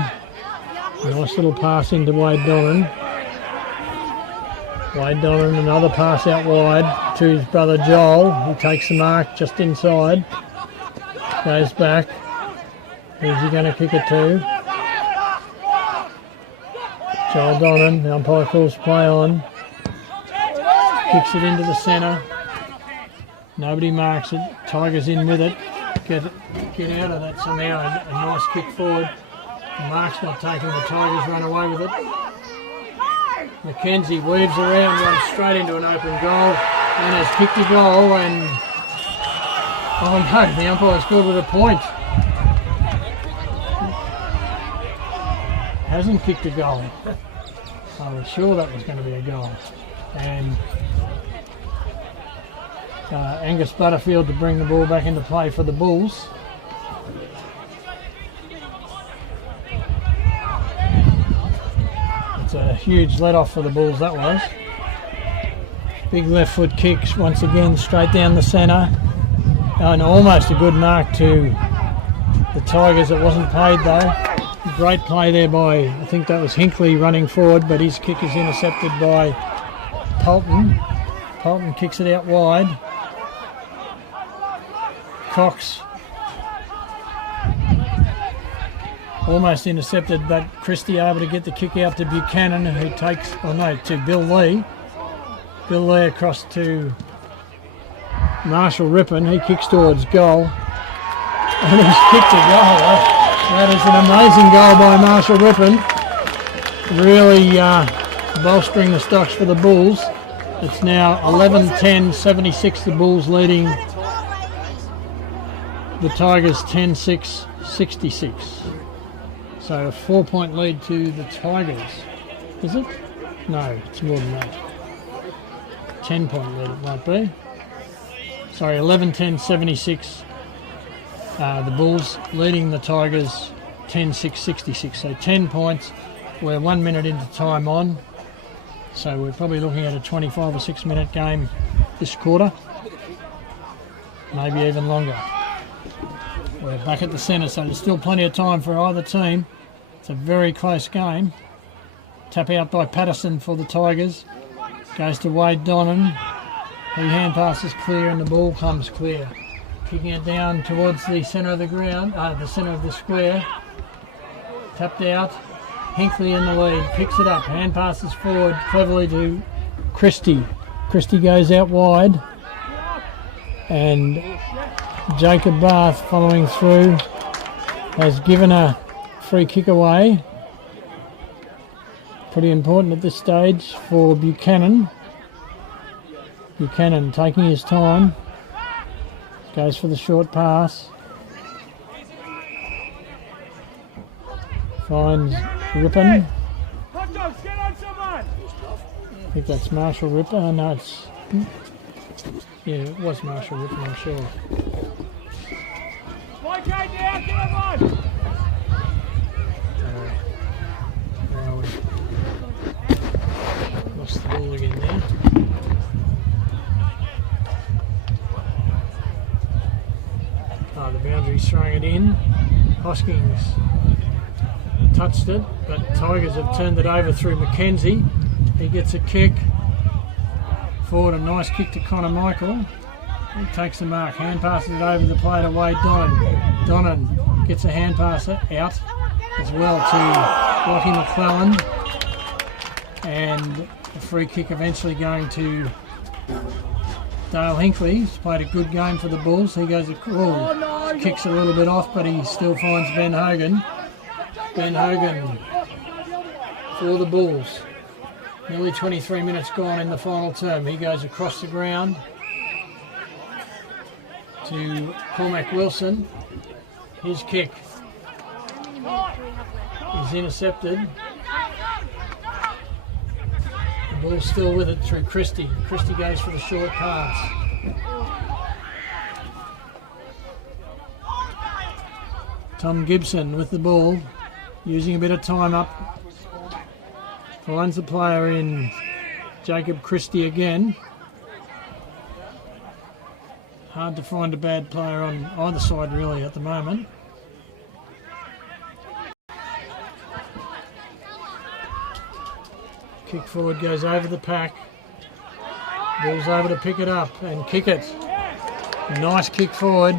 Nice little pass into Wade Donnan. Wade Donnan, another pass out wide to his brother Joel. He takes the mark just inside. Goes back. Who's he going to kick it to? Joel Donnan. The umpire calls play on. Kicks it into the centre. Nobody marks it. Tigers in with it. Get out of that somehow. A nice kick forward. The mark's not taken. The Tigers run away with it. McKenzie weaves around, runs straight into an open goal, and has kicked a goal. And oh no, the umpire scored with a point. Hasn't kicked a goal. I was sure that was going to be a goal. And Angus Butterfield to bring the ball back into play for the Bulls. It's a huge let-off for the Bulls, that was. Big left foot kicks once again straight down the centre. And almost a good mark to the Tigers. It wasn't paid though. Great play there by, I think that was Hinkley running forward, but his kick is intercepted by Polton. Polton kicks it out wide. Cox almost intercepted, but Christie able to get the kick out to Buchanan, who takes, to Bill Lee. Bill Lee across to Marshall Rippon. He kicks towards goal, and he's kicked a goal. That is an amazing goal by Marshall Rippon. Really bolstering the stocks for the Bulls. It's now 11-10-76, the Bulls leading the Tigers 10-6-66. So a 4-point lead to the Tigers. Is it? No, it's more than that. 10-point lead it might be. Sorry, 11-10-76. The Bulls leading the Tigers 10-6-66. So 10 points. We're 1 minute into time on. So we're probably looking at a 25 or 6 minute game this quarter. Maybe even longer. We're back at the centre, so there's still plenty of time for either team. It's a very close game. Tap out by Patterson for the Tigers. Goes to Wade Donnan. He hand passes clear and the ball comes clear. Kicking it down towards the centre of the ground, the centre of the square. tapped out. Hinckley in the lead, picks it up, hand passes forward cleverly to Christie. Christie goes out wide, and Jacob Barth following through has given a free kick away. Pretty important at this stage for Buchanan. Buchanan taking his time, goes for the short pass, finds Rippon. I think that's Marshall Rippon. No, it's... Yeah, it was Marshall Rippon, I'm sure. Where are we? Lost the ball again there. Oh, the boundary's throwing it in. Hoskins touched it, but Tigers have turned it over through Mackenzie. He gets a kick forward, a nice kick to Connor Michael. He takes the mark, hand passes it over the player to Wade Donnan. Donnan gets a hand pass out as well to Lockie McClellan, and a free kick eventually going to Dale Hinckley. He's played a good game for the Bulls. He goes, kicks a little bit off, but he still finds Ben Hogan. Ben Hogan for the Bulls. Nearly 23 minutes gone in the final term. He goes across the ground to Cormac Wilson. His kick is intercepted. The Bulls still with it through Christie. Christie goes for the short pass. Tom Gibson with the ball, using a bit of time up. Finds the player in Jacob Christie again. Hard to find a bad player on either side really at the moment. Kick forward goes over the pack. Ball's over to pick it up and kick it. Nice kick forward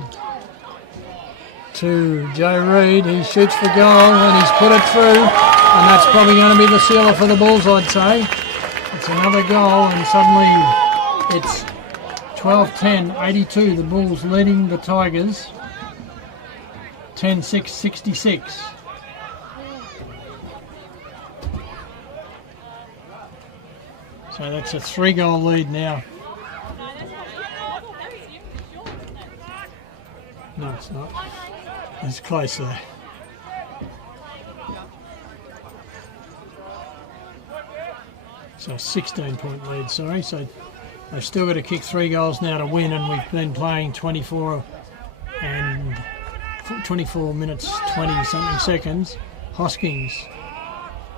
to Joe Reid. He shoots for goal and he's put it through. And that's probably going to be the sealer for the Bulls, I'd say. It's another goal, and suddenly it's 12-10, 82. The Bulls leading the Tigers 10-6, 66. So that's a 3-goal lead now. No, it's not. It's close there. So 16-point lead, sorry. So they've still got to kick 3 goals now to win, and we've been playing 24 minutes, 20-something seconds. Hoskins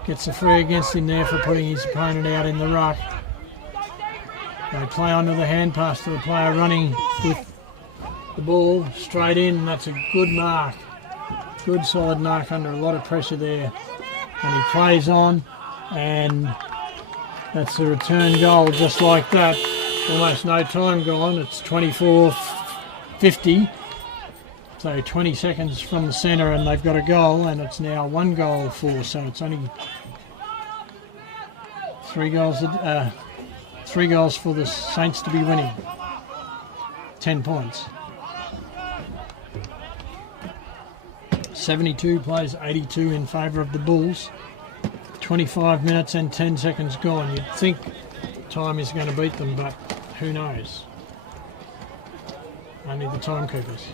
gets a free against him there for putting his opponent out in the ruck. They play onto the hand pass to the player running with the ball straight in. That's a good mark. Good solid mark under a lot of pressure there. And he plays on, and that's a return goal just like that. Almost no time gone. It's 24-50. So 20 seconds from the centre, and they've got a goal, and it's now 1 goal for. So it's only 3 goals. 3 goals for the Saints to be winning. 10 points. 72 plays 82 in favour of the Bulls. 25 minutes and 10 seconds gone. You'd think time is going to beat them, but who knows? Only the timekeepers.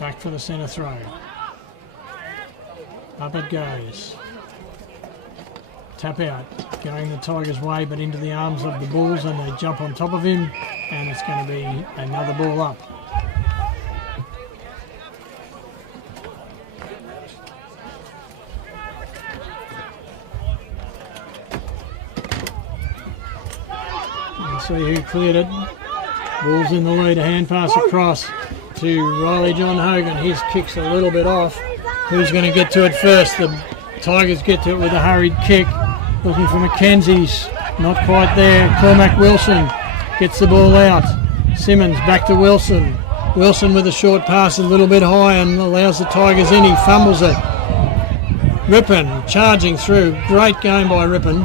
Back for the centre throw. Up it goes. Tap out. Going the Tigers' way, but into the arms of the Bulls, and they jump on top of him, and it's going to be another ball up. See who cleared it. Bulls in the lead, a hand pass across to Riley John Hogan. His kick's a little bit off. Who's going to get to it first? The Tigers get to it with a hurried kick. Looking for Mackenzie's. Not quite there. Cormac Wilson gets the ball out. Simmons back to Wilson. Wilson with a short pass a little bit high and allows the Tigers in. He fumbles it. Rippon charging through. Great game by Rippon.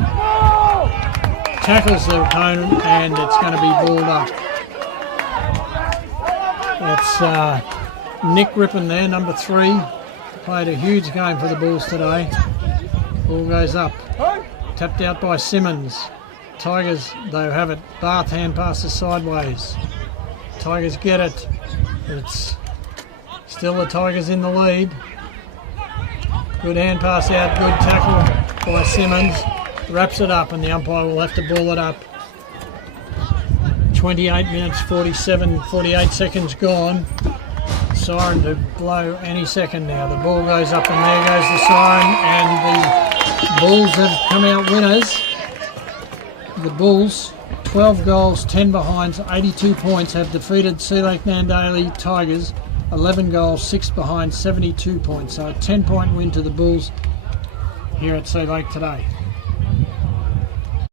Tackles the opponent and it's going to be balled up. It's Nick Rippon there, number 3. Played a huge game for the Bulls today. Ball goes up. Tapped out by Simmons. Tigers, they have it. Barth hand passes sideways. Tigers get it. It's still the Tigers in the lead. Good hand pass out, good tackle by Simmons. Wraps it up and the umpire will have to ball it up. 28 minutes, 48 seconds gone. Siren to blow any second now. The ball goes up and there goes the siren and the Bulls have come out winners. The Bulls, 12 goals, 10 behinds, 82 points, have defeated SealakeNandaly Tigers, 11 goals, 6 behind, 72 points. So a 10-point win to the Bulls here at Sea Lake today.